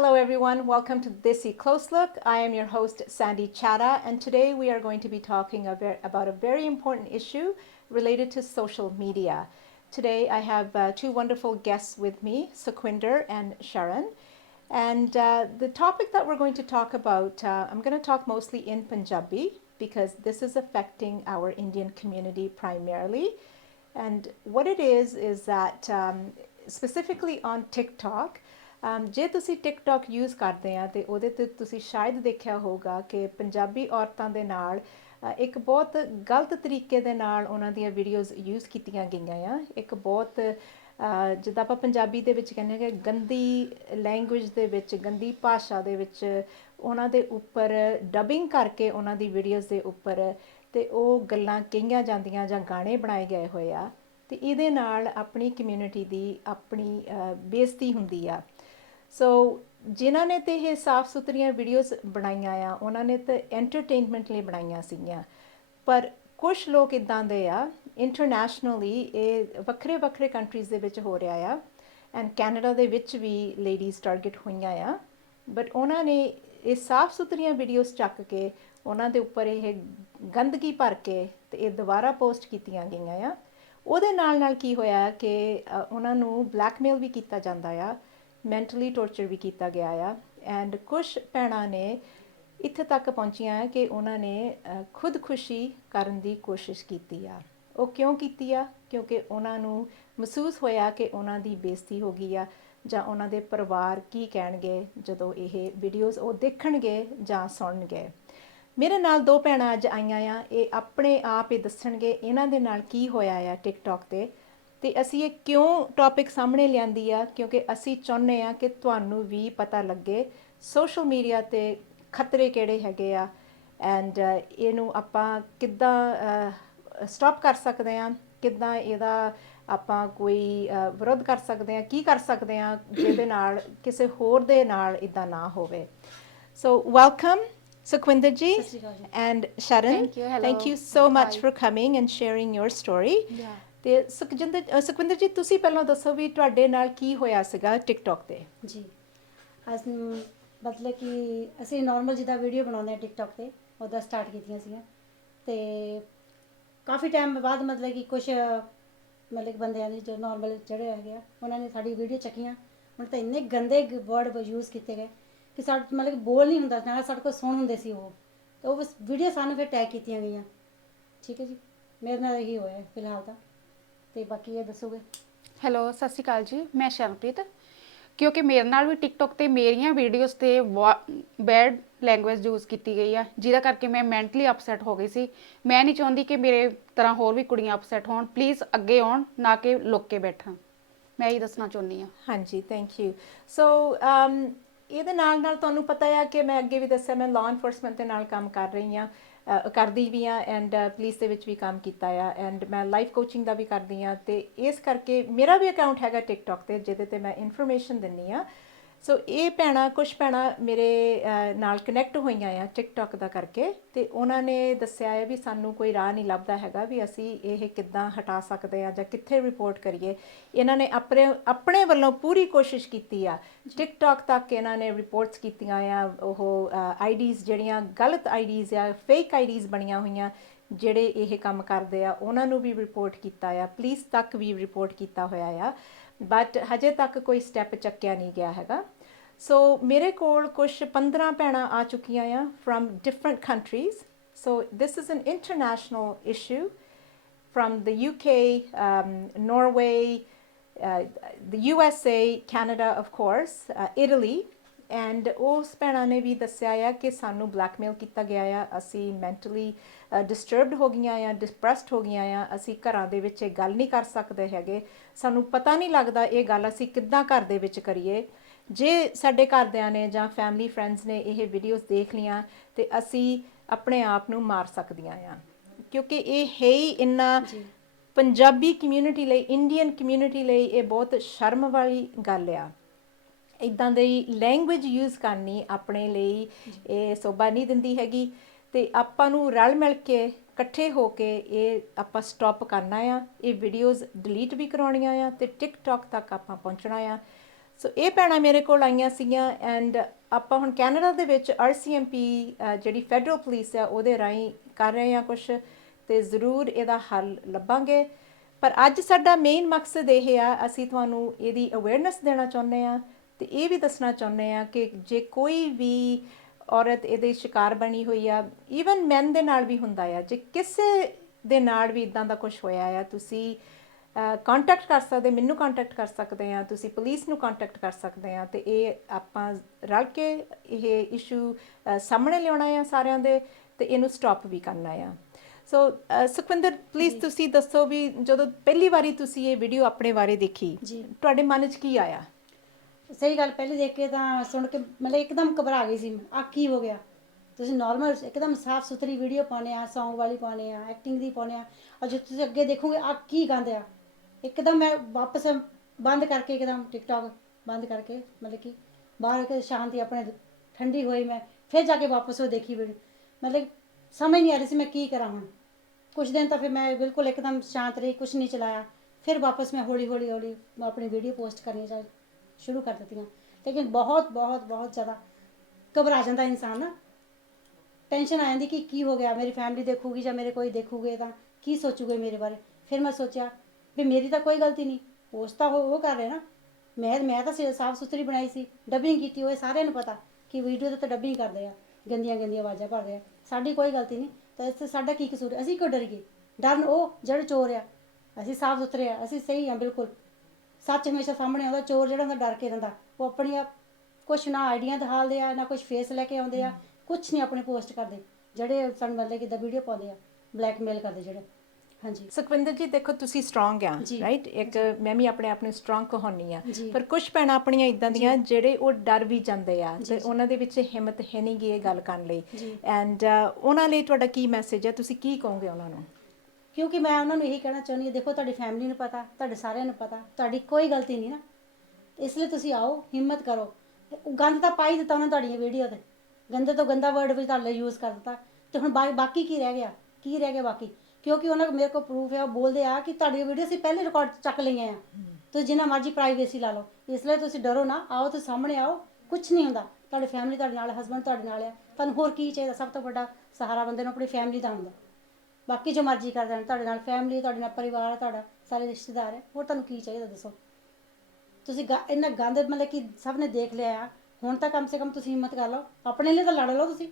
Hello everyone, welcome to Desi Close Look. I am your host Sandy Chadha, and today we are going to be talking about a very important issue related to social media. Today I have two wonderful guests with me, Sukhwinder and Sharon. And the topic that we're going to talk about, I'm going to talk mostly in Punjabi because this is affecting our Indian community primarily. And what it is that specifically on TikTok, ਜੇ ਤੁਸੀਂ TikTok use ਕਰਦੇ ਆ ਤੇ ਉਹਦੇ ਤੇ ਤੁਸੀਂ ਸ਼ਾਇਦ ਦੇਖਿਆ ਹੋਗਾ ਕਿ ਪੰਜਾਬੀ ਔਰਤਾਂ ਦੇ ਨਾਲ ਇੱਕ ਬਹੁਤ ਗਲਤ ਤਰੀਕੇ ਦੇ ਨਾਲ ਉਹਨਾਂ ਦੀਆਂ ਵੀਡੀਓਜ਼ ਯੂਜ਼ ਕੀਤੀਆਂ ਗਈਆਂ ਆ। ਇੱਕ ਬਹੁਤ ਜਿੱਦਾਂ ਆਪਾਂ ਪੰਜਾਬੀ ਦੇ ਵਿੱਚ ਕਹਿੰਦੇ ਕਿ ਗੰਦੀ ਲੈਂਗੁਏਜ ਦੇ ਵਿੱਚ, ਗੰਦੀ ਭਾਸ਼ਾ ਦੇ ਵਿੱਚ ਉਹਨਾਂ ਦੇ ਉੱਪਰ ਡਬਿੰਗ ਕਰਕੇ ਉਹਨਾਂ ਦੀ ਵੀਡੀਓਜ਼ ਦੇ ਉੱਪਰ ਤੇ ਉਹ ਗੱਲਾਂ ਕਹੀਆਂ ਜਾਂਦੀਆਂ ਜਾਂ ਗਾਣੇ ਬਣਾਏ ਗਏ ਹੋਏ ਆ ਤੇ ਇਹਦੇ ਨਾਲ ਆਪਣੀ ਕਮਿਊਨਿਟੀ ਦੀ ਆਪਣੀ ਬੇਇੱਜ਼ਤੀ ਹੁੰਦੀ ਆ। ਸੋ ਜਿਨ੍ਹਾਂ ਨੇ ਤਾਂ ਇਹ ਸਾਫ਼ ਸੁਥਰੀਆਂ ਵੀਡੀਓਜ਼ ਬਣਾਈਆਂ ਆ ਉਹਨਾਂ ਨੇ ਤਾਂ ਐਂਟਰਟੇਨਮੈਂਟ ਲਈ ਬਣਾਈਆਂ ਸੀਗੀਆਂ, ਪਰ ਕੁਛ ਲੋਕ ਇੱਦਾਂ ਦੇ ਆ ਇੰਟਰਨੈਸ਼ਨਲੀ ਇਹ ਵੱਖਰੇ ਵੱਖਰੇ ਕੰਟਰੀਜ਼ ਦੇ ਵਿੱਚ ਹੋ ਰਿਹਾ ਆ ਐਂਡ ਕੈਨੇਡਾ ਦੇ ਵਿੱਚ ਵੀ ਲੇਡੀਜ਼ ਟਾਰਗੇਟ ਹੋਈਆਂ ਆ, ਬਟ ਉਹਨਾਂ ਨੇ ਇਹ ਸਾਫ਼ ਸੁਥਰੀਆਂ ਵੀਡੀਓਜ਼ ਚੱਕ ਕੇ ਉਹਨਾਂ ਦੇ ਉੱਪਰ ਇਹ ਗੰਦਗੀ ਭਰ ਕੇ ਤੇ ਇਹ ਦੁਬਾਰਾ ਪੋਸਟ ਕੀਤੀਆਂ ਗਈਆਂ ਆ। ਉਹਦੇ ਨਾਲ ਕੀ ਹੋਇਆ ਕਿ ਉਹਨਾਂ ਨੂੰ ਬਲੈਕਮੇਲ ਵੀ ਕੀਤਾ ਜਾਂਦਾ ਆ, ਮੈਂਟਲੀ ਟੋਰਚਰ ਵੀ ਕੀਤਾ ਗਿਆ ਆ ਐਂਡ ਕੁਛ ਭੈਣਾਂ ਨੇ ਇੱਥੇ ਤੱਕ ਪਹੁੰਚੀਆਂ ਕਿ ਉਹਨਾਂ ਨੇ ਖੁਦਕੁਸ਼ੀ ਕਰਨ ਦੀ ਕੋਸ਼ਿਸ਼ ਕੀਤੀ ਆ। ਉਹ ਕਿਉਂ ਕੀਤੀ ਆ? ਕਿਉਂਕਿ ਉਹਨਾਂ ਨੂੰ ਮਹਿਸੂਸ ਹੋਇਆ ਕਿ ਉਹਨਾਂ ਦੀ ਬੇਇੱਜ਼ਤੀ ਹੋ ਗਈ ਆ ਜਾਂ ਉਹਨਾਂ ਦੇ ਪਰਿਵਾਰ ਕੀ ਕਹਿਣਗੇ ਜਦੋਂ ਇਹ ਵੀਡੀਓਜ਼ ਉਹ ਦੇਖਣਗੇ ਜਾਂ ਸੁਣਨਗੇ। ਮੇਰੇ ਨਾਲ ਦੋ ਭੈਣਾਂ ਅੱਜ ਆਈਆਂ ਆ, ਇਹ ਆਪਣੇ ਆਪ ਹੀ ਦੱਸਣਗੇ ਇਹਨਾਂ ਦੇ ਨਾਲ ਕੀ ਹੋਇਆ ਆ ਟਿਕਟੌਕ ਤੇ ਅਸੀਂ ਇਹ ਕਿਉਂ ਟੌਪਿਕ ਸਾਹਮਣੇ ਲਿਆਂਦੀ ਆ, ਕਿਉਂਕਿ ਅਸੀਂ ਚਾਹੁੰਦੇ ਆ ਕਿ ਤੁਹਾਨੂੰ ਵੀ ਪਤਾ ਲੱਗੇ ਸੋਸ਼ਲ ਮੀਡੀਆ 'ਤੇ ਖਤਰੇ ਕਿਹੜੇ ਹੈਗੇ ਆ ਐਂਡ ਇਹਨੂੰ ਆਪਾਂ ਕਿੱਦਾਂ ਸਟਾਪ ਕਰ ਸਕਦੇ ਹਾਂ, ਕਿੱਦਾਂ ਇਹਦਾ ਆਪਾਂ ਕੋਈ ਵਿਰੋਧ ਕਰ ਸਕਦੇ ਹਾਂ, ਕੀ ਕਰ ਸਕਦੇ ਹਾਂ ਜਿਹਦੇ ਨਾਲ ਕਿਸੇ ਹੋਰ ਦੇ ਨਾਲ ਇੱਦਾਂ ਨਾ ਹੋਵੇ। ਸੋ welcome Sukhwinder ji and Sharon. Thank you. Hello. Thank you so much for coming and sharing your story. Yeah. ਤੇ ਸੁਖਵਿੰਦਰ ਜੀ ਤੁਸੀਂ ਪਹਿਲਾਂ ਦੱਸੋ ਵੀ ਤੁਹਾਡੇ ਨਾਲ ਕੀ ਹੋਇਆ ਸੀਗਾ ਟਿਕਟੌਕ ਤੇ। ਜੀ ਅੱਜ ਮਤਲਬ ਕਿ ਅਸੀਂ ਨਾਰਮਲ ਜਿੱਦਾਂ ਵੀਡੀਓ ਬਣਾਉਂਦੇ ਹਾਂ ਟਿਕਟੌਕ ਤੇ ਉਹਦਾ ਸਟਾਰਟ ਕੀਤੀਆਂ ਸੀਗੀਆਂ ਤੇ ਕਾਫੀ ਟਾਈਮ ਬਾਅਦ ਮਤਲਬ ਕਿ ਕੁਝ ਮਤਲਬ ਬੰਦਿਆਂ ਨੇ ਜੋ ਨਾਰਮਲ ਜਿਹੜੇ ਹੈਗੇ ਆ ਉਹਨਾਂ ਨੇ ਸਾਡੀ ਵੀਡੀਓ ਚੱਕੀਆਂ, ਹੁਣ ਤਾਂ ਇੰਨੇ ਗੰਦੇ ਵਰਡ ਯੂਜ਼ ਕੀਤੇ ਗਏ ਕਿ ਸਾਡੇ ਮਤਲਬ ਕਿ ਬੋਲ ਨਹੀਂ ਹੁੰਦਾ ਨਾ, ਸਾਡੇ ਕੋਲ ਸੁਣ ਹੁੰਦੇ ਸੀ ਉਹ, ਤੇ ਉਹ ਵੀਡੀਓ ਸਾਨੂੰ ਫਿਰ ਟੈਗ ਕੀਤੀਆਂ ਗਈਆਂ। ਠੀਕ ਹੈ ਜੀ, ਮੇਰੇ ਨਾਲ ਇਹੀ ਹੋਇਆ ਫਿਲਹਾਲ ਤਾਂ, ਤੇ ਬਾਕੀ ਇਹ ਦੱਸੋਗੇ। ਹੈਲੋ, ਸਤਿ ਸ਼੍ਰੀ ਅਕਾਲ ਜੀ, ਮੈਂ ਸ਼ਰਨਪ੍ਰੀਤ। ਕਿਉਂਕਿ ਮੇਰੇ ਨਾਲ ਵੀ ਟਿਕਟੌਕ ਤੇ ਮੇਰੀਆਂ ਵੀਡੀਓਜ਼ ਤੇ ਬੈਡ ਲੈਂਗੁਏਜ ਯੂਜ਼ ਕੀਤੀ ਗਈ ਆ, ਜਿਹਦਾ ਕਰਕੇ ਮੈਂ ਮੈਂਟਲੀ ਅਪਸੈਟ ਹੋ ਗਈ ਸੀ। ਮੈਂ ਨਹੀਂ ਚਾਹੁੰਦੀ ਕਿ ਮੇਰੇ ਤਰ੍ਹਾਂ ਹੋਰ ਵੀ ਕੁੜੀਆਂ ਅਪਸੈਟ ਹੋਣ, ਪਲੀਜ਼ ਅੱਗੇ ਆਉਣ, ਨਾ ਕਿ ਲੁੱਕ ਕੇ ਬੈਠਣ। ਮੈਂ ਇਹੀ ਦੱਸਣਾ ਚਾਹੁੰਦੀ ਹਾਂ। ਹਾਂਜੀ, ਥੈਂਕ ਯੂ। ਸੋ ਇਹਦੇ ਨਾਲ ਤੁਹਾਨੂੰ ਪਤਾ ਆ ਕਿ ਮੈਂ ਅੱਗੇ ਵੀ ਦੱਸਿਆ ਮੈਂ ਲਾਅ ਇਨਫੋਰਸਮੈਂਟ ਦੇ ਨਾਲ ਕੰਮ ਕਰ ਰਹੀ ਹਾਂ, ਕਰਦੀ ਵੀ ਹਾਂ ਐਂਡ ਪੁਲਿਸ ਦੇ ਵਿੱਚ ਵੀ ਕੰਮ ਕੀਤਾ ਆ ਐਂਡ ਮੈਂ ਲਾਈਫ ਕੋਚਿੰਗ ਦਾ ਵੀ ਕਰਦੀ ਹਾਂ ਤੇ ਇਸ ਕਰਕੇ ਮੇਰਾ ਵੀ ਅਕਾਊਂਟ ਹੈਗਾ ਟਿਕਟੌਕ ਤੇ ਜਿਹਦੇ ਤੇ ਮੈਂ ਇਨਫੋਰਮੇਸ਼ਨ ਦਿੰਦੀ ਹਾਂ। ਸੋ ਇਹ ਕੁਛ ਭੈਣਾਂ ਮੇਰੇ ਨਾਲ ਕਨੈਕਟ ਹੋਈਆਂ ਆ ਟਿਕਟੌਕ ਦਾ ਕਰਕੇ ਤੇ ਉਹਨਾਂ ਨੇ ਦੱਸਿਆ ਹੈ ਵੀ ਸਾਨੂੰ ਕੋਈ ਰਾਹ ਨਹੀਂ ਲੱਭਦਾ ਹੈਗਾ ਵੀ ਅਸੀਂ ਇਹ ਕਿੱਦਾਂ ਹਟਾ ਸਕਦੇ ਆ ਜਾਂ ਕਿੱਥੇ ਰਿਪੋਰਟ ਕਰੀਏ। ਇਹਨਾਂ ਨੇ ਆਪਣੇ ਵੱਲੋਂ ਪੂਰੀ ਕੋਸ਼ਿਸ਼ ਕੀਤੀ ਆ, ਟਿਕਟੌਕ ਤੱਕ ਇਹਨਾਂ ਨੇ ਰਿਪੋਰਟਸ ਕੀਤੀਆਂ ਆ। ਉਹ ਆਈਡੀਜ਼ ਜਿਹੜੀਆਂ ਗਲਤ ਆਈਡੀਜ਼ ਆ, ਫੇਕ ਆਈਡੀਜ਼ ਬਣੀਆਂ ਹੋਈਆਂ ਜਿਹੜੇ ਇਹ ਕੰਮ ਕਰਦੇ ਆ ਉਹਨਾਂ ਨੂੰ ਵੀ ਰਿਪੋਰਟ ਕੀਤਾ ਆ, ਪੁਲਿਸ ਤੱਕ ਵੀ ਰਿਪੋਰਟ ਕੀਤਾ ਹੋਇਆ ਆ, ਬਟ ਹਜੇ ਤੱਕ ਕੋਈ ਸਟੈਪ ਚੱਕਿਆ ਨਹੀਂ ਗਿਆ ਹੈਗਾ। ਸੋ ਮੇਰੇ ਕੋਲ ਕੁਛ 15 ਭੈਣਾਂ ਆ ਚੁੱਕੀਆਂ ਆ from different countries. So this is an international issue from the UK, Norway, the USA, Canada of course, Italy, and ਉਸ ਭੈਣਾਂ ਨੇ ਵੀ ਦੱਸਿਆ ਆ ਕਿ ਸਾਨੂੰ ਬਲੈਕਮੇਲ ਕੀਤਾ ਗਿਆ ਆ, ਅਸੀਂ ਮੈਂਟਲੀ ਡਿਸਟਰਬਡ ਹੋ ਗਈਆਂ ਆ, ਡਿਪਰੈਸਡ ਹੋ ਗਈਆਂ ਆ, ਅਸੀਂ ਘਰਾਂ ਦੇ ਵਿੱਚ ਇਹ ਗੱਲ ਨਹੀਂ ਕਰ ਸਕਦੇ ਹੈਗੇ, ਸਾਨੂੰ ਪਤਾ ਨਹੀਂ ਲੱਗਦਾ ਇਹ ਗੱਲ ਅਸੀਂ ਕਿੱਦਾਂ ਘਰ ਦੇ ਵਿੱਚ ਕਰੀਏ। ਜੇ ਸਾਡੇ ਘਰਦਿਆਂ ਨੇ ਜਾਂ ਫੈਮਿਲੀ ਫਰੈਂਡਸ ਨੇ ਇਹ ਵੀਡੀਓਜ਼ ਦੇਖ ਲਈਆਂ ਤੇ ਅਸੀਂ ਆਪਣੇ ਆਪ ਨੂੰ ਮਾਰ ਸਕਦੀਆਂ ਆ, ਕਿਉਂਕਿ ਇਹ ਹੈ ਹੀ ਇੰਨਾ ਪੰਜਾਬੀ ਕਮਿਊਨਿਟੀ ਲਈ, ਇੰਡੀਅਨ ਕਮਿਊਨਿਟੀ ਲਈ ਇਹ ਬਹੁਤ ਸ਼ਰਮ ਵਾਲੀ ਗੱਲ ਆ। ਇੱਦਾਂ ਦੀ ਲੈਂਗੁਏਜ ਯੂਜ਼ ਕਰਨੀ ਆਪਣੇ ਲਈ ਇਹ ਸੋਭਾ ਨਹੀਂ ਦਿੰਦੀ ਹੈਗੀ ਤੇ ਆਪਾਂ ਨੂੰ ਰਲ ਮਿਲ ਕੇ ਇਕੱਠੇ ਹੋ ਕੇ ਇਹ ਆਪਾਂ ਸਟਾਪ ਕਰਨਾ ਆ, ਇਹ ਵੀਡੀਓਜ਼ ਡਿਲੀਟ ਵੀ ਕਰਾਉਣੀਆਂ ਆ ਤੇ ਟਿਕਟੌਕ ਤੱਕ ਆਪਾਂ ਪਹੁੰਚਣਾ ਆ। ਸੋ ਇਹ ਭੈਣਾਂ ਮੇਰੇ ਕੋਲ ਆਈਆਂ ਸੀਗੀਆਂ ਐਂਡ ਆਪਾਂ ਹੁਣ ਕੈਨੇਡਾ ਦੇ ਵਿੱਚ RCMP ਜਿਹੜੀ ਫੈਡਰਲ ਪੁਲਿਸ ਆ ਉਹਦੇ ਰਾਹੀਂ ਕਰ ਰਹੇ ਹਾਂ ਕੁਛ, ਤੇ ਜ਼ਰੂਰ ਇਹਦਾ ਹੱਲ ਲੱਭਾਂਗੇ। ਪਰ ਅੱਜ ਸਾਡਾ ਮੇਨ ਮਕਸਦ ਇਹ ਆ, ਅਸੀਂ ਤੁਹਾਨੂੰ ਇਹਦੀ ਅਵੇਅਰਨੈਸ ਦੇਣਾ ਚਾਹੁੰਦੇ ਆ ਤੇ ਇਹ ਵੀ ਦੱਸਣਾ ਚਾਹੁੰਦੇ ਆ ਕਿ ਜੇ ਕੋਈ ਵੀ ਔਰਤ ਇਹਦੇ ਸ਼ਿਕਾਰ ਬਣੀ ਹੋਈ ਆ, ਈਵਨ ਮੈਨ ਦੇ ਨਾਲ ਵੀ ਹੁੰਦਾ ਆ, ਜੇ ਕਿਸੇ ਦੇ ਨਾਲ ਵੀ ਇਦਾਂ ਦਾ ਕੁਝ ਹੋਇਆ ਆ, ਤੁਸੀਂ ਕੰਟੈਕਟ ਕਰ ਸਕਦੇ, ਮੈਨੂੰ ਕੰਟੈਕਟ ਕਰ ਸਕਦੇ ਆ, ਤੁਸੀਂ ਪੁਲਿਸ ਨੂੰ ਕੰਟੈਕਟ ਕਰ ਸਕਦੇ ਆ, ਤੇ ਇਹ ਆਪਾਂ ਰਲ ਕੇ ਇਹ ਇਸ਼ੂ ਸਾਹਮਣੇ ਲਿਆਉਣਾ ਆ ਸਾਰਿਆਂ ਦੇ, ਤੇ ਇਹਨੂੰ ਸਟਾਪ ਵੀ ਕਰਨਾ ਆ। ਸੋ ਸੁਖਵਿੰਦਰ ਪਲੀਜ਼ ਤੁਸੀਂ ਦੱਸੋ ਵੀ ਜਦੋਂ ਪਹਿਲੀ ਵਾਰੀ ਤੁਸੀਂ ਇਹ ਵੀਡੀਓ ਆਪਣੇ ਬਾਰੇ ਦੇਖੀ, ਜੀ। ਤੁਹਾਡੇ ਮਨ 'ਚ ਕੀ ਆਇਆ? ਸਹੀ ਗੱਲ, ਪਹਿਲੇ ਦੇਖ ਕੇ ਤਾਂ ਸੁਣ ਕੇ ਮਤਲਬ ਇੱਕਦਮ ਘਬਰਾ ਗਈ ਸੀ। ਆ ਕੀ ਹੋ ਗਿਆ? ਤੁਸੀਂ ਨਾਰਮਲ ਇੱਕਦਮ ਸਾਫ ਸੁਥਰੀ ਵੀਡੀਓ ਪਾਉਂਦੇ ਆ, ਸੌਂਗ ਵਾਲੀ ਪਾਉਂਦੇ ਆ, ਐਕਟਿੰਗ ਦੀ ਪਾਉਂਦੇ ਆ, ਔਰ ਜੇ ਤੁਸੀਂ ਅੱਗੇ ਦੇਖੋਗੇ ਆ ਕੀ ਗੰਦ ਆ। ਇੱਕਦਮ ਮੈਂ ਵਾਪਸ ਬੰਦ ਕਰਕੇ, ਇੱਕਦਮ ਟਿਕਟੌਕ ਬੰਦ ਕਰਕੇ, ਮਤਲਬ ਕਿ ਬਾਹਰ ਕੇ ਸ਼ਾਂਤੀ ਆਪਣੇ ਠੰਡੀ ਹੋਈ, ਮੈਂ ਫਿਰ ਜਾ ਕੇ ਵਾਪਸ ਉਹ ਦੇਖੀ ਵੀਡੀਓ। ਮਤਲਬ ਸਮਝ ਨਹੀਂ ਆ ਰਹੀ ਸੀ ਮੈਂ ਕੀ ਕਰਾਂ ਹੁਣ। ਕੁਛ ਦਿਨ ਤਾਂ ਫਿਰ ਮੈਂ ਬਿਲਕੁਲ ਇੱਕਦਮ ਸ਼ਾਂਤ ਰਹੀ, ਕੁਛ ਨਹੀਂ ਚਲਾਇਆ। ਫਿਰ ਵਾਪਸ ਮੈਂ ਹੌਲੀ ਹੌਲੀ ਆਪਣੀ ਵੀਡੀਓ ਪੋਸਟ ਕਰਨੀਆਂ ਸ਼ੁਰੂ ਕਰ ਦਿੱਤੀਆਂ। ਲੇਕਿਨ ਬਹੁਤ ਬਹੁਤ ਬਹੁਤ ਜ਼ਿਆਦਾ ਘਬਰਾ ਜਾਂਦਾ ਇਨਸਾਨ ਨਾ, ਟੈਨਸ਼ਨ ਆ ਜਾਂਦੀ ਕਿ ਕੀ ਹੋ ਗਿਆ, ਮੇਰੀ ਫੈਮਿਲੀ ਦੇਖੂਗੀ ਜਾਂ ਮੇਰੇ ਕੋਈ ਦੇਖੂਗੇ ਤਾਂ ਕੀ ਸੋਚੂਗੇ ਮੇਰੇ ਬਾਰੇ। ਫਿਰ ਮੈਂ ਸੋਚਿਆ ਵੀ ਮੇਰੀ ਤਾਂ ਕੋਈ ਗਲਤੀ ਨਹੀਂ, ਪੋਸਟ ਤਾਂ ਉਹ ਕਰ ਰਹੇ ਨਾ, ਮੈਂ ਤਾਂ ਸਾਫ ਸੁਥਰੀ ਬਣਾਈ ਸੀ, ਡੱਬਿੰਗ ਕੀਤੀ ਹੋਏ, ਸਾਰਿਆਂ ਨੂੰ ਪਤਾ ਕਿ ਵੀਡੀਓ ਤਾਂ ਡੱਬਿੰਗ ਕਰਦੇ ਆ, ਗੰਦੀਆਂ ਗੰਦੀਆਂ ਆਵਾਜ਼ਾਂ ਭਰਦੇ ਆ, ਸਾਡੀ ਕੋਈ ਗਲਤੀ ਨਹੀਂ। ਤਾਂ ਇਸ 'ਤੇ ਸਾਡਾ ਕੀ ਕਸੂਰ? ਅਸੀਂ ਕਿਉਂ ਡਰੀਏ? ਡਰਨ ਉਹ ਜਿਹੜੇ ਚੋਰ ਆ, ਅਸੀਂ ਸਾਫ ਸੁਥਰੇ ਆ, ਅਸੀਂ ਸਹੀ ਆ ਬਿਲਕੁਲ। ਸੱਚ ਹਮੇਸ਼ਾ ਸਾਹਮਣੇ ਆਉਂਦਾ। ਚੋਰ ਜਿਹੜਾ ਹੁੰਦਾ ਡਰ ਕੇ ਰਹਿੰਦਾ, ਉਹ ਆਪਣੀਆਂ ਕੁਛ ਨਾ ਆਈਡੀਆਂ ਦਿਖਾਲਦੇ ਆ, ਨਾ ਕੁਛ ਫੇਸ ਲੈ ਕੇ ਆਉਂਦੇ ਆ, ਕੁਛ ਨਹੀਂ ਆਪਣੇ ਪੋਸਟ ਕਰਦੇ। ਜਿਹੜੇ ਸਾਨੂੰ ਮਤਲਬ ਕਿੱਦਾਂ ਵੀਡੀਓ ਪਾਉਂਦੇ ਆ, ਬਲੈਕਮੇਲ ਕਰਦੇ ਜਿਹੜੇ। ਹਾਂਜੀ ਸੁਖਵਿੰਦਰ ਜੀ ਦੇਖੋ ਤੁਸੀਂ ਸਟਰੋਂਗ ਆ, ਜੀ। ਰਾਈਟ? ਇੱਕ ਮੈਂ ਵੀ ਆਪਣੇ ਆਪ ਨੂੰ ਸਟਰੋਂਗ ਕਹਾਉਂਦੀ ਆ, ਜੀ। ਪਰ ਕੁਝ ਭੈਣਾਂ ਆਪਣੀਆਂ ਇਦਾਂ ਦੀਆਂ ਜਿਹੜੇ ਉਹ ਡਰ ਵੀ ਜਾਂਦੇ ਆ, ਜੀ, ਤੇ ਜੀ। ਉਹਨਾਂ ਦੇ ਵਿੱਚ ਹਿੰਮਤ ਹੈ ਨਹੀਂ ਗੀ ਇਹ ਗੱਲ ਕਰਨ ਲਈ। ਜੀ। ਐਂਡ ਉਹਨਾਂ ਲਈ ਤੁਹਾਡਾ ਕੀ ਮੈਸੇਜ ਹੈ? ਤੁਸੀਂ ਕੀ ਕਹੋਗੇ ਉਹਨਾਂ ਨੂੰ? ਕਿਉਂਕਿ ਮੈਂ ਉਹਨਾਂ ਨੂੰ ਇਹੀ ਕਹਿਣਾ ਚਾਹੁੰਦੀ ਹਾਂ, ਦੇਖੋ ਤੁਹਾਡੀ ਫੈਮਿਲੀ ਨੂੰ ਪਤਾ, ਤੁਹਾਡੇ ਸਾਰਿਆਂ ਨੂੰ ਪਤਾ, ਤੁਹਾਡੀ ਕੋਈ ਗਲਤੀ ਨਹੀਂ ਨਾ, ਇਸ ਲਈ ਤੁਸੀਂ ਆਓ, ਹਿੰਮਤ ਕਰੋ। ਗੰਦ ਤਾਂ ਪਾ ਹੀ ਦਿੱਤਾ ਉਹਨੇ ਤੁਹਾਡੀਆਂ ਵੀਡੀਓ 'ਤੇ, ਗੰਦੇ ਤੋਂ ਗੰਦਾ ਵਰਡ ਵੀ ਤੁਹਾਡੇ ਲਈ ਯੂਜ਼ ਕਰ ਦਿੱਤਾ, ਤੇ ਹੁਣ ਬਾਕੀ ਕੀ ਰਹਿ ਗਿਆ? ਕੀ ਰਹਿ ਗਿਆ ਬਾਕੀ? ਕਿਉਂਕਿ ਉਹਨਾਂ ਕੋਲ ਮੇਰੇ ਕੋਲ ਪ੍ਰੂਫ ਹੈ, ਉਹ ਬੋਲਦੇ ਆ ਕਿ ਤੁਹਾਡੀ ਵੀਡੀਓ ਅਸੀਂ ਪਹਿਲੇ ਰਿਕਾਰਡ ਚੱਕ ਲਈਆਂ ਆ, ਤੁਸੀਂ ਜਿੰਨਾ ਮਰਜ਼ੀ ਪ੍ਰਾਈਵੇਸੀ ਲਾ ਲਓ। ਇਸ ਲਈ ਤੁਸੀਂ ਡਰੋ ਨਾ, ਆਓ ਤੁਸੀਂ ਸਾਹਮਣੇ ਆਓ, ਕੁਛ ਨਹੀਂ ਹੁੰਦਾ। ਤੁਹਾਡੀ ਫੈਮਿਲੀ ਤੁਹਾਡੇ ਨਾਲ, ਹਸਬੈਂਡ ਤੁਹਾਡੇ ਨਾਲ ਆ, ਤੁਹਾਨੂੰ ਹੋਰ ਕੀ ਚਾਹੀਦਾ? ਸਭ ਤੋਂ ਵੱਡਾ ਸਹਾਰਾ ਬੰਦੇ ਨੂੰ ਆਪਣੀ ਫੈਮਿਲੀ ਦਾ ਹੁੰਦਾ। ਬਾਕੀ ਜੋ ਮਰਜ਼ੀ ਕਰ ਦੇਣ, ਤੁਹਾਡੇ ਨਾਲ ਫੈਮਿਲੀ, ਤੁਹਾਡੇ ਨਾਲ ਪਰਿਵਾਰ, ਤੁਹਾਡਾ ਸਾਰੇ ਰਿਸ਼ਤੇਦਾਰ ਹੈ, ਹੋਰ ਤੁਹਾਨੂੰ ਕੀ ਚਾਹੀਦਾ ਦੱਸੋ? ਤੁਸੀਂ ਇੰਨਾ ਗੰਦ ਮਤਲਬ ਕਿ ਸਭ ਨੇ ਦੇਖ ਲਿਆ ਆ, ਹੁਣ ਤਾਂ ਕਮ ਸੇ ਕਮ ਤੁਸੀਂ ਹਿੰਮਤ ਕਰ ਲਓ, ਆਪਣੇ ਲਈ ਤਾਂ ਲੜ ਲਓ। ਤੁਸੀਂ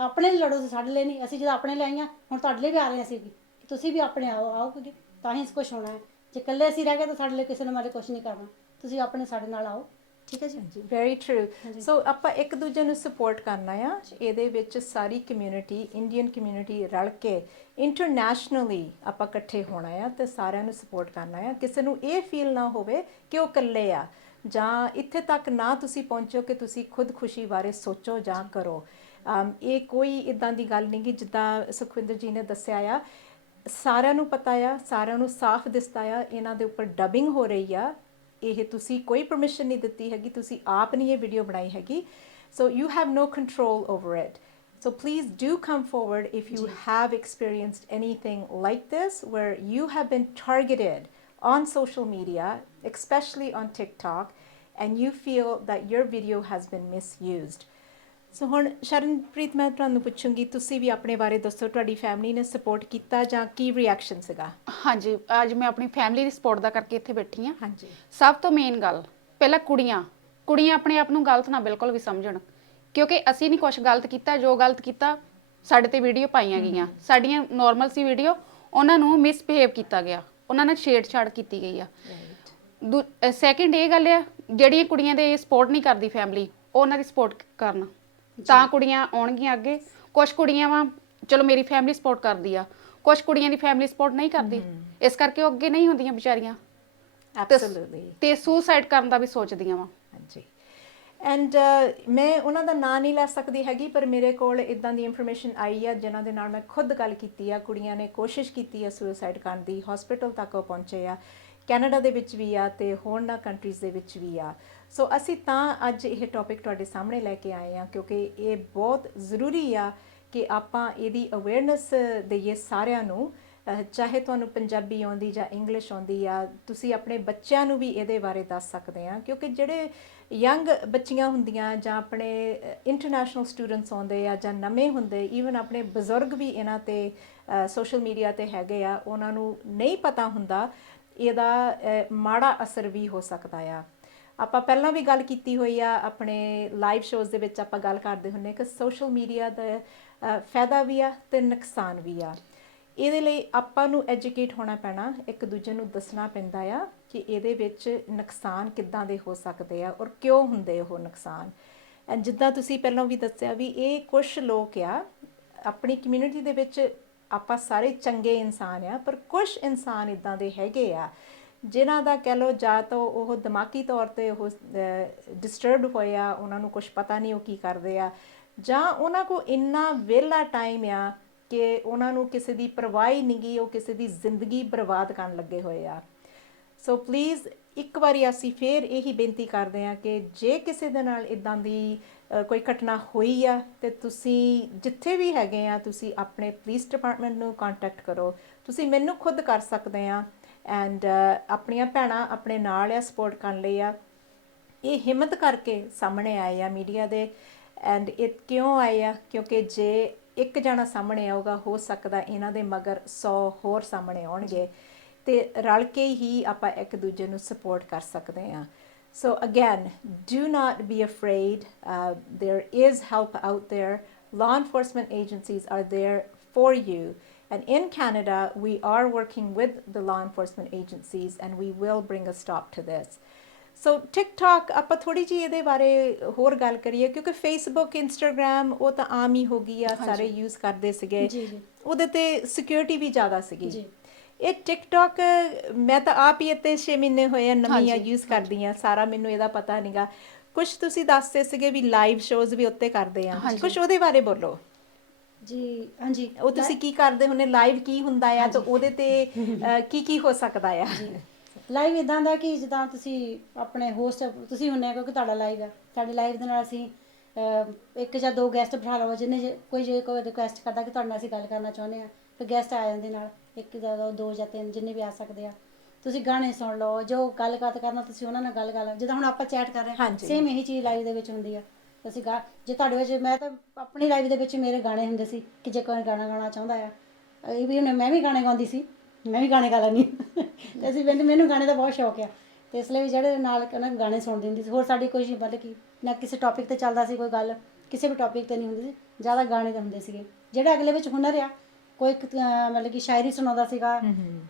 ਆਪਣੇ ਲਈ ਲੜੋ, ਸਾਡੇ ਲਈ ਨਹੀਂ। ਅਸੀਂ ਜਦੋਂ ਆਪਣੇ ਲਈ ਆਈਆਂ, ਹੁਣ ਤੁਹਾਡੇ ਲਈ ਵੀ ਆ ਰਹੇ ਅਸੀਂ ਵੀ, ਕਿ ਤੁਸੀਂ ਵੀ ਆਪਣੇ ਆਓ ਕਿਉਂਕਿ ਤਾਂ ਹੀ ਕੁਛ ਹੋਣਾ ਹੈ। ਜੇ ਇਕੱਲੇ ਅਸੀਂ ਰਹਿ ਗਏ ਤਾਂ ਸਾਡੇ ਲਈ ਕਿਸੇ ਨੇ ਮਾਰੇ ਕੁਛ ਨਹੀਂ ਕਰਨਾ। ਤੁਸੀਂ ਆਪਣੇ ਸਾਡੇ ਨਾਲ ਆਓ, ਠੀਕ ਹੈ ਜੀ? Very true. ਸੋ ਆਪਾਂ ਇੱਕ ਦੂਜੇ ਨੂੰ ਸਪੋਰਟ ਕਰਨਾ ਆ, ਇਹਦੇ ਵਿੱਚ ਸਾਰੀ ਕਮਿਊਨਿਟੀ, ਇੰਡੀਅਨ ਕਮਿਊਨਿਟੀ ਰਲ ਕੇ ਇੰਟਰਨੈਸ਼ਨਲੀ ਆਪਾਂ ਇਕੱਠੇ ਹੋਣਾ ਆ ਤੇ ਸਾਰਿਆਂ ਨੂੰ ਸਪੋਰਟ ਕਰਨਾ ਆ। ਕਿਸੇ ਨੂੰ ਇਹ ਫੀਲ ਨਾ ਹੋਵੇ ਕਿ ਉਹ ਇਕੱਲੇ ਆ, ਜਾਂ ਇੱਥੇ ਤੱਕ ਨਾ ਤੁਸੀਂ ਪਹੁੰਚੋ ਕਿ ਤੁਸੀਂ ਖੁਦਕੁਸ਼ੀ ਬਾਰੇ ਸੋਚੋ ਜਾਂ ਕਰੋ। ਇਹ ਕੋਈ ਇਦਾਂ ਦੀ ਗੱਲ ਨਹੀਂ ਕਿ ਜਿੱਦਾਂ ਸੁਖਵਿੰਦਰ ਜੀ ਨੇ ਦੱਸਿਆ ਆ, ਸਾਰਿਆਂ ਨੂੰ ਪਤਾ ਆ, ਸਾਰਿਆਂ ਨੂੰ ਸਾਫ਼ ਦਿਸਦਾ ਆ, ਇਹਨਾਂ ਦੇ ਉੱਪਰ ਡਬਿੰਗ ਹੋ ਰਹੀ ਆ। ਇਹ ਤੁਸੀਂ ਕੋਈ ਪਰਮਿਸ਼ਨ ਨਹੀਂ ਦਿੱਤੀ ਹੈਗੀ, ਤੁਸੀਂ ਆਪ ਨਹੀਂ ਇਹ ਵੀਡੀਓ ਬਣਾਈ ਹੈਗੀ। So you have no control over it. So please do come forward if you have experienced anything like this, where you have been targeted on social media, especially on TikTok, and you feel that your video has been misused. ਸੋ ਹੁਣ ਸ਼ਰਨਪ੍ਰੀਤ, ਮੈਂ ਤੁਹਾਨੂੰ ਪੁੱਛੂੰਗੀ, ਤੁਸੀਂ ਵੀ ਆਪਣੇ ਬਾਰੇ ਦੱਸੋ, ਤੁਹਾਡੀ family ਨੇ support ਕੀਤਾ ਜਾਂ ਕੀ ਰਿਐਕਸ਼ਨ ਸੀਗਾ? ਹਾਂਜੀ, ਅੱਜ ਮੈਂ ਆਪਣੀ ਫੈਮਿਲੀ ਦੀ ਸਪੋਰਟ ਦਾ ਕਰਕੇ ਇੱਥੇ ਬੈਠੀ ਹਾਂ। ਹਾਂਜੀ। ਸਭ ਤੋਂ ਮੇਨ ਗੱਲ, ਪਹਿਲਾਂ ਕੁੜੀਆਂ ਆਪਣੇ ਆਪ ਨੂੰ ਗਲਤ ਨਾ ਬਿਲਕੁਲ ਵੀ ਸਮਝਣ, ਕਿਉਂਕਿ ਅਸੀਂ ਨਹੀਂ ਕੁਝ ਗਲਤ ਕੀਤਾ। ਜੋ ਗਲਤ ਕੀਤਾ, ਸਾਡੇ ਤੇ ਵੀਡੀਓ ਪਾਈਆਂ ਗਈਆਂ, ਸਾਡੀਆਂ ਨਾਰਮਲ ਸੀ ਵੀਡੀਓ, ਉਹਨਾਂ ਨੂੰ ਮਿਸਬਿਹੇਵ ਕੀਤਾ ਗਿਆ, ਉਹਨਾਂ ਨਾਲ ਛੇੜਛਾੜ ਕੀਤੀ ਗਈ ਆ। ਸੈਕਿੰਡ ਇਹ ਗੱਲ ਆ, ਜਿਹੜੀਆਂ ਕੁੜੀਆਂ ਦੇ ਸਪੋਰਟ ਨਹੀਂ ਕਰਦੀ ਫੈਮਿਲੀ, ਉਹ ਉਹਨਾਂ ਦੀ ਸਪੋਰਟ ਕਰਨ, ਤਾਂ ਕੁੜੀਆਂ ਆਉਣਗੀਆਂ ਅੱਗੇ। ਕੁਝ ਕੁੜੀਆਂ ਵਾ, ਚਲੋ ਮੇਰੀ ਫੈਮਿਲੀ ਸਪੋਰਟ ਕਰਦੀ ਆ, ਕੁਝ ਕੁੜੀਆਂ ਦੀ ਫੈਮਿਲੀ ਸਪੋਰਟ ਨਹੀਂ ਕਰਦੀ, ਇਸ ਕਰਕੇ ਉਹ ਅੱਗੇ ਨਹੀਂ ਹੁੰਦੀਆਂ ਵਿਚਾਰੀਆਂ, ਤੇ ਸੁਸਾਈਡ ਕਰਨ ਦਾ ਵੀ ਸੋਚਦੀਆਂ ਵਾ। ਹਾਂਜੀ। ਐਂਡ ਮੈਂ ਉਹਨਾਂ ਦਾ ਨਾਂ ਨਹੀਂ ਲੈ ਸਕਦੀ ਹੈਗੀ, ਪਰ ਮੇਰੇ ਕੋਲ ਇਦਾਂ ਦੀ ਇਨਫੋਰਮੇਸ਼ਨ ਆਈ ਆ ਜਿਨ੍ਹਾਂ ਦੇ ਨਾਲ ਮੈਂ ਖੁਦ ਗੱਲ ਕੀਤੀ ਆ। ਕੁੜੀਆਂ ਨੇ ਕੋਸ਼ਿਸ਼ ਕੀਤੀ ਆ ਸੁਸਾਈਡ ਕਰਨ ਦੀ, ਹਸਪੀਟਲ ਤੱਕ ਉਹ ਪਹੁੰਚੇ ਆ, ਕੈਨੇਡਾ ਦੇ ਵਿੱਚ ਵੀ ਆ ਤੇ ਹੋਰਨਾਂ ਕੰਟਰੀਜ਼ ਦੇ ਵਿੱਚ ਵੀ ਆ। ਸੋ ਅਸੀਂ ਤਾਂ ਅੱਜ ਇਹ ਟੌਪਿਕ ਤੁਹਾਡੇ ਸਾਹਮਣੇ ਲੈ ਕੇ ਆਏ ਆ, ਕਿਉਂਕਿ ਇਹ ਬਹੁਤ ਜ਼ਰੂਰੀ ਆ ਕਿ ਆਪਾਂ ਇਹਦੀ ਅਵੇਅਰਨੈਸ ਦੇਈਏ ਸਾਰਿਆਂ ਨੂੰ, ਚਾਹੇ ਤੁਹਾਨੂੰ ਪੰਜਾਬੀ ਆਉਂਦੀ ਜਾਂ ਇੰਗਲਿਸ਼ ਆਉਂਦੀ ਆ, ਤੁਸੀਂ ਆਪਣੇ ਬੱਚਿਆਂ ਨੂੰ ਵੀ ਇਹਦੇ ਬਾਰੇ ਦੱਸ ਸਕਦੇ ਆ, ਕਿਉਂਕਿ ਜਿਹੜੇ ਯੰਗ ਬੱਚੀਆਂ ਹੁੰਦੀਆਂ ਜਾਂ ਆਪਣੇ ਇੰਟਰਨੈਸ਼ਨਲ ਸਟੂਡੈਂਟਸ ਆਉਂਦੇ ਆ ਜਾਂ ਨਵੇਂ ਹੁੰਦੇ, ਈਵਨ ਆਪਣੇ ਬਜ਼ੁਰਗ ਵੀ ਇਹਨਾਂ ਤੇ ਸੋਸ਼ਲ ਮੀਡੀਆ ਤੇ ਹੈਗੇ ਆ, ਉਹਨਾਂ ਨੂੰ ਨਹੀਂ ਪਤਾ ਹੁੰਦਾ ਇਹਦਾ ਮਾੜਾ ਅਸਰ ਵੀ ਹੋ ਸਕਦਾ ਆ। ਆਪਾਂ ਪਹਿਲਾਂ ਵੀ ਗੱਲ ਕੀਤੀ ਹੋਈ ਆ, ਆਪਣੇ ਲਾਈਵ ਸ਼ੋਜ਼ ਦੇ ਵਿੱਚ ਆਪਾਂ ਗੱਲ ਕਰਦੇ ਹੁੰਦੇ ਕਿ ਸੋਸ਼ਲ ਮੀਡੀਆ ਦਾ ਫਾਇਦਾ ਵੀ ਆ ਤੇ ਨੁਕਸਾਨ ਵੀ ਆ। ਇਹਦੇ ਲਈ ਆਪਾਂ ਨੂੰ ਐਜੂਕੇਟ ਹੋਣਾ ਪੈਣਾ, ਇੱਕ ਦੂਜੇ ਨੂੰ ਦੱਸਣਾ ਪੈਂਦਾ ਆ ਕਿ ਇਹਦੇ ਵਿੱਚ ਨੁਕਸਾਨ ਕਿੱਦਾਂ ਦੇ ਹੋ ਸਕਦੇ ਆ ਔਰ ਕਿਉਂ ਹੁੰਦੇ ਉਹ ਨੁਕਸਾਨ। ਐਂਡ ਜਿੱਦਾਂ ਤੁਸੀਂ ਪਹਿਲਾਂ ਵੀ ਦੱਸਿਆ ਵੀ ਇਹ ਕੁਝ ਲੋਕ ਆ ਆਪਣੀ ਕਮਿਊਨਿਟੀ ਦੇ ਵਿੱਚ, ਆਪਾਂ ਸਾਰੇ ਚੰਗੇ ਇਨਸਾਨ ਆ, ਪਰ ਕੁਝ ਇਨਸਾਨ ਇਦਾਂ ਦੇ ਹੈਗੇ ਆ ਜਿਨ੍ਹਾਂ ਦਾ ਕਹਿ ਲਓ ਜਾਂ ਤਾਂ ਉਹ ਦਿਮਾਗੀ ਤੌਰ ਤੇ ਉਹ ਡਿਸਟਰਬਡ ਹੋਏ ਆ, ਉਹਨਾਂ ਨੂੰ ਕੁਝ ਪਤਾ ਨਹੀਂ ਉਹ ਕੀ ਕਰਦੇ ਆ, ਜਾਂ ਉਹਨਾਂ ਕੋਲ ਇੰਨਾ ਵਿਹਲਾ ਟਾਈਮ ਆ ਕਿ ਉਹਨਾਂ ਨੂੰ ਕਿਸੇ ਦੀ ਪਰਵਾਹ ਹੀ ਨਹੀਂ ਗੀ, ਉਹ ਕਿਸੇ ਦੀ ਜ਼ਿੰਦਗੀ ਬਰਬਾਦ ਕਰਨ ਲੱਗੇ ਹੋਏ ਆ। ਸੋ ਪਲੀਜ਼ ਇੱਕ ਵਾਰੀ ਅਸੀਂ ਫੇਰ ਇਹੀ ਬੇਨਤੀ ਕਰਦੇ ਹਾਂ ਕਿ ਜੇ ਕਿਸੇ ਦੇ ਨਾਲ ਇਦਾਂ ਦੀ ਕੋਈ ਘਟਨਾ ਹੋਈ ਆ ਤੇ ਤੁਸੀਂ ਜਿੱਥੇ ਵੀ ਹੈਗੇ ਆ, ਤੁਸੀਂ ਆਪਣੇ ਪੁਲਿਸ ਡਿਪਾਰਟਮੈਂਟ ਨੂੰ ਕੰਟੈਕਟ ਕਰੋ। ਤੁਸੀਂ ਮੈਨੂੰ ਖੁਦ ਕਰ ਸਕਦੇ ਆ, ਐਂਡ ਆਪਣੀਆਂ ਭੈਣਾਂ ਆਪਣੇ ਨਾਲ ਆ ਸਪੋਰਟ ਕਰਨ ਲਈ ਆ। ਇਹ ਹਿੰਮਤ ਕਰਕੇ ਸਾਹਮਣੇ ਆਏ ਆ ਮੀਡੀਆ ਦੇ, ਐਂਡ ਇਹ ਕਿਉਂ ਆਏ ਆ ਕਿਉਂਕਿ ਜੇ ਇੱਕ ਜਣਾ ਸਾਹਮਣੇ ਆਊਗਾ, ਹੋ ਸਕਦਾ ਇਹਨਾਂ ਦੇ ਮਗਰ 100 ਹੋਰ ਸਾਹਮਣੇ ਆਉਣਗੇ ਤੇ ਰਲ ਕੇ ਹੀ ਆਪਾਂ ਇੱਕ ਦੂਜੇ ਨੂੰ ਸਪੋਰਟ ਕਰ ਸਕਦੇ ਹਾਂ। So again, do not be afraid. There is help out there. Law enforcement agencies are there for you. And in Canada, we are working with the law enforcement agencies and we will bring a stop to this. So TikTok ਆਪਾਂ ਥੋੜੀ ਜਿਹੀ ਇਹਦੇ ਬਾਰੇ ਹੋਰ ਗੱਲ ਕਰੀਏ, ਕਿਉਂਕਿ Facebook, Instagram ਉਹ ਤਾਂ ਆਮ ਹੀ ਹੋ ਗਈ ਆ, ਸਾਰੇ ਯੂਜ਼ ਕਰਦੇ ਸੀਗੇ, ਉਹਦੇ ਤੇ ਸਿਕਿਉਰਿਟੀ ਵੀ ਜ਼ਿਆਦਾ ਸੀਗੀ। ਇਹ ਟਿਕਟੌਕ ਮੈਂ ਤਾਂ ਆਪ ਹੀ ਇੱਥੇ 6 ਮਹੀਨੇ ਹੋਏ ਆ ਨਵੀਂ ਆ ਯੂਜ਼ ਕਰਦੀ ਆ, ਸਾਰਾ ਮੈਨੂੰ ਇਹਦਾ ਪਤਾ ਨਹੀਂਗਾ। ਕੁਝ ਤੁਸੀਂ ਦੱਸਦੇ ਸੀਗੇ ਵੀ ਲਾਈਵ ਸ਼ੋਜ਼ ਵੀ ਉੱਤੇ ਕਰਦੇ ਆ, ਕੁਝ ਉਹਦੇ ਬਾਰੇ ਬੋਲੋ ਜੀ। ਹਾਂਜੀ, ਉਹ ਤੁਸੀਂ ਕੀ ਕਰਦੇ ਹੁੰਦੇ, ਲਾਈਵ ਕੀ ਹੁੰਦਾ ਆ ਤੇ ਉਹਦੇ ਤੇ ਕੀ ਹੋ ਸਕਦਾ ਆ? ਲਾਈਵ ਇਦਾਂ ਦਾ ਕਿ ਜਿੱਦਾਂ ਤੁਸੀਂ ਆਪਣੇ ਹੋਸਟ ਤੁਸੀਂ ਹੁੰਦੇ ਆ, ਕਿਉਂਕਿ ਤੁਹਾਡਾ ਲਾਈਵ ਆ, ਤੁਹਾਡੇ ਲਾਈਵ ਦੇ ਨਾਲ ਅਸੀਂ ਇੱਕ ਜਾਂ ਦੋ ਗੈਸਟ ਬਿਠਾ ਲਵਾਂ, ਜਿਹਨੇ ਕੋਈ ਰਿਕੁਐਸਟ ਕਰਦਾ ਕਿ ਤੁਹਾਡੇ ਨਾਲ ਅਸੀਂ ਗੱਲ ਕਰਨਾ ਚਾਹੁੰਦੇ ਆ, ਫਿਰ ਗੈਸਟ ਆ ਜਾਂਦੇ ਨਾਲ, ਇੱਕ ਜਾਂ ਦੋ ਜਾਂ ਤਿੰਨ ਜਿੰਨੇ ਵੀ ਆ ਸਕਦੇ ਆ। ਤੁਸੀਂ ਗਾਣੇ ਸੁਣ ਲਓ, ਜੋ ਗੱਲਬਾਤ ਕਰਨਾ ਤੁਸੀਂ ਉਹਨਾਂ ਨਾਲ ਗੱਲ ਕਰ ਲਓ, ਜਿੱਦਾਂ ਹੁਣ ਆਪਾਂ ਚੈਟ ਕਰ ਰਹੇ ਹਾਂ, ਸੇਮ ਇਹੀ ਚੀਜ਼ ਲਾਈਵ ਦੇ ਵਿੱਚ ਹੁੰਦੀ ਆ। ਅਸੀਂ ਜੇ ਤੁਹਾਡੇ ਵਿੱਚ, ਮੈਂ ਤਾਂ ਆਪਣੀ ਲਾਈਵ ਦੇ ਵਿੱਚ ਮੇਰੇ ਗਾਣੇ ਹੁੰਦੇ ਸੀ ਕਿ ਜੇ ਕੋਈ ਗਾਣਾ ਗਾਉਣਾ ਚਾਹੁੰਦਾ ਆ, ਇਹ ਵੀ ਮੈਂ ਵੀ ਗਾਣੇ ਗਾਉਂਦੀ ਸੀ, ਮੈਂ ਵੀ ਗਾਣੇ ਗਾ ਲੈਂਦੀ ਅਤੇ ਅਸੀਂ ਮੈਨੂੰ ਗਾਣੇ ਦਾ ਬਹੁਤ ਸ਼ੌਕ ਆ, ਅਤੇ ਇਸ ਲਈ ਜਿਹੜੇ ਨਾਲ ਗਾਣੇ ਸੁਣਦੀ ਹੁੰਦੀ ਸੀ। ਹੋਰ ਸਾਡੀ ਕੋਈ ਮਤਲਬ ਕਿ ਨਾ ਕਿਸੇ ਟੌਪਿਕ 'ਤੇ ਚੱਲਦਾ ਸੀ ਕੋਈ ਗੱਲ, ਕਿਸੇ ਵੀ ਟੌਪਿਕ 'ਤੇ ਨਹੀਂ ਹੁੰਦੀ ਸੀ, ਜ਼ਿਆਦਾ ਗਾਣੇ ਤਾਂ ਹੁੰਦੇ ਸੀਗੇ। ਜਿਹੜਾ ਅਗਲੇ ਵਿੱਚ ਹੁਨਰ ਆ, ਕੋਈ ਮਤਲਬ ਕਿ ਸ਼ਾਇਰੀ ਸੁਣਾਉਂਦਾ ਸੀਗਾ,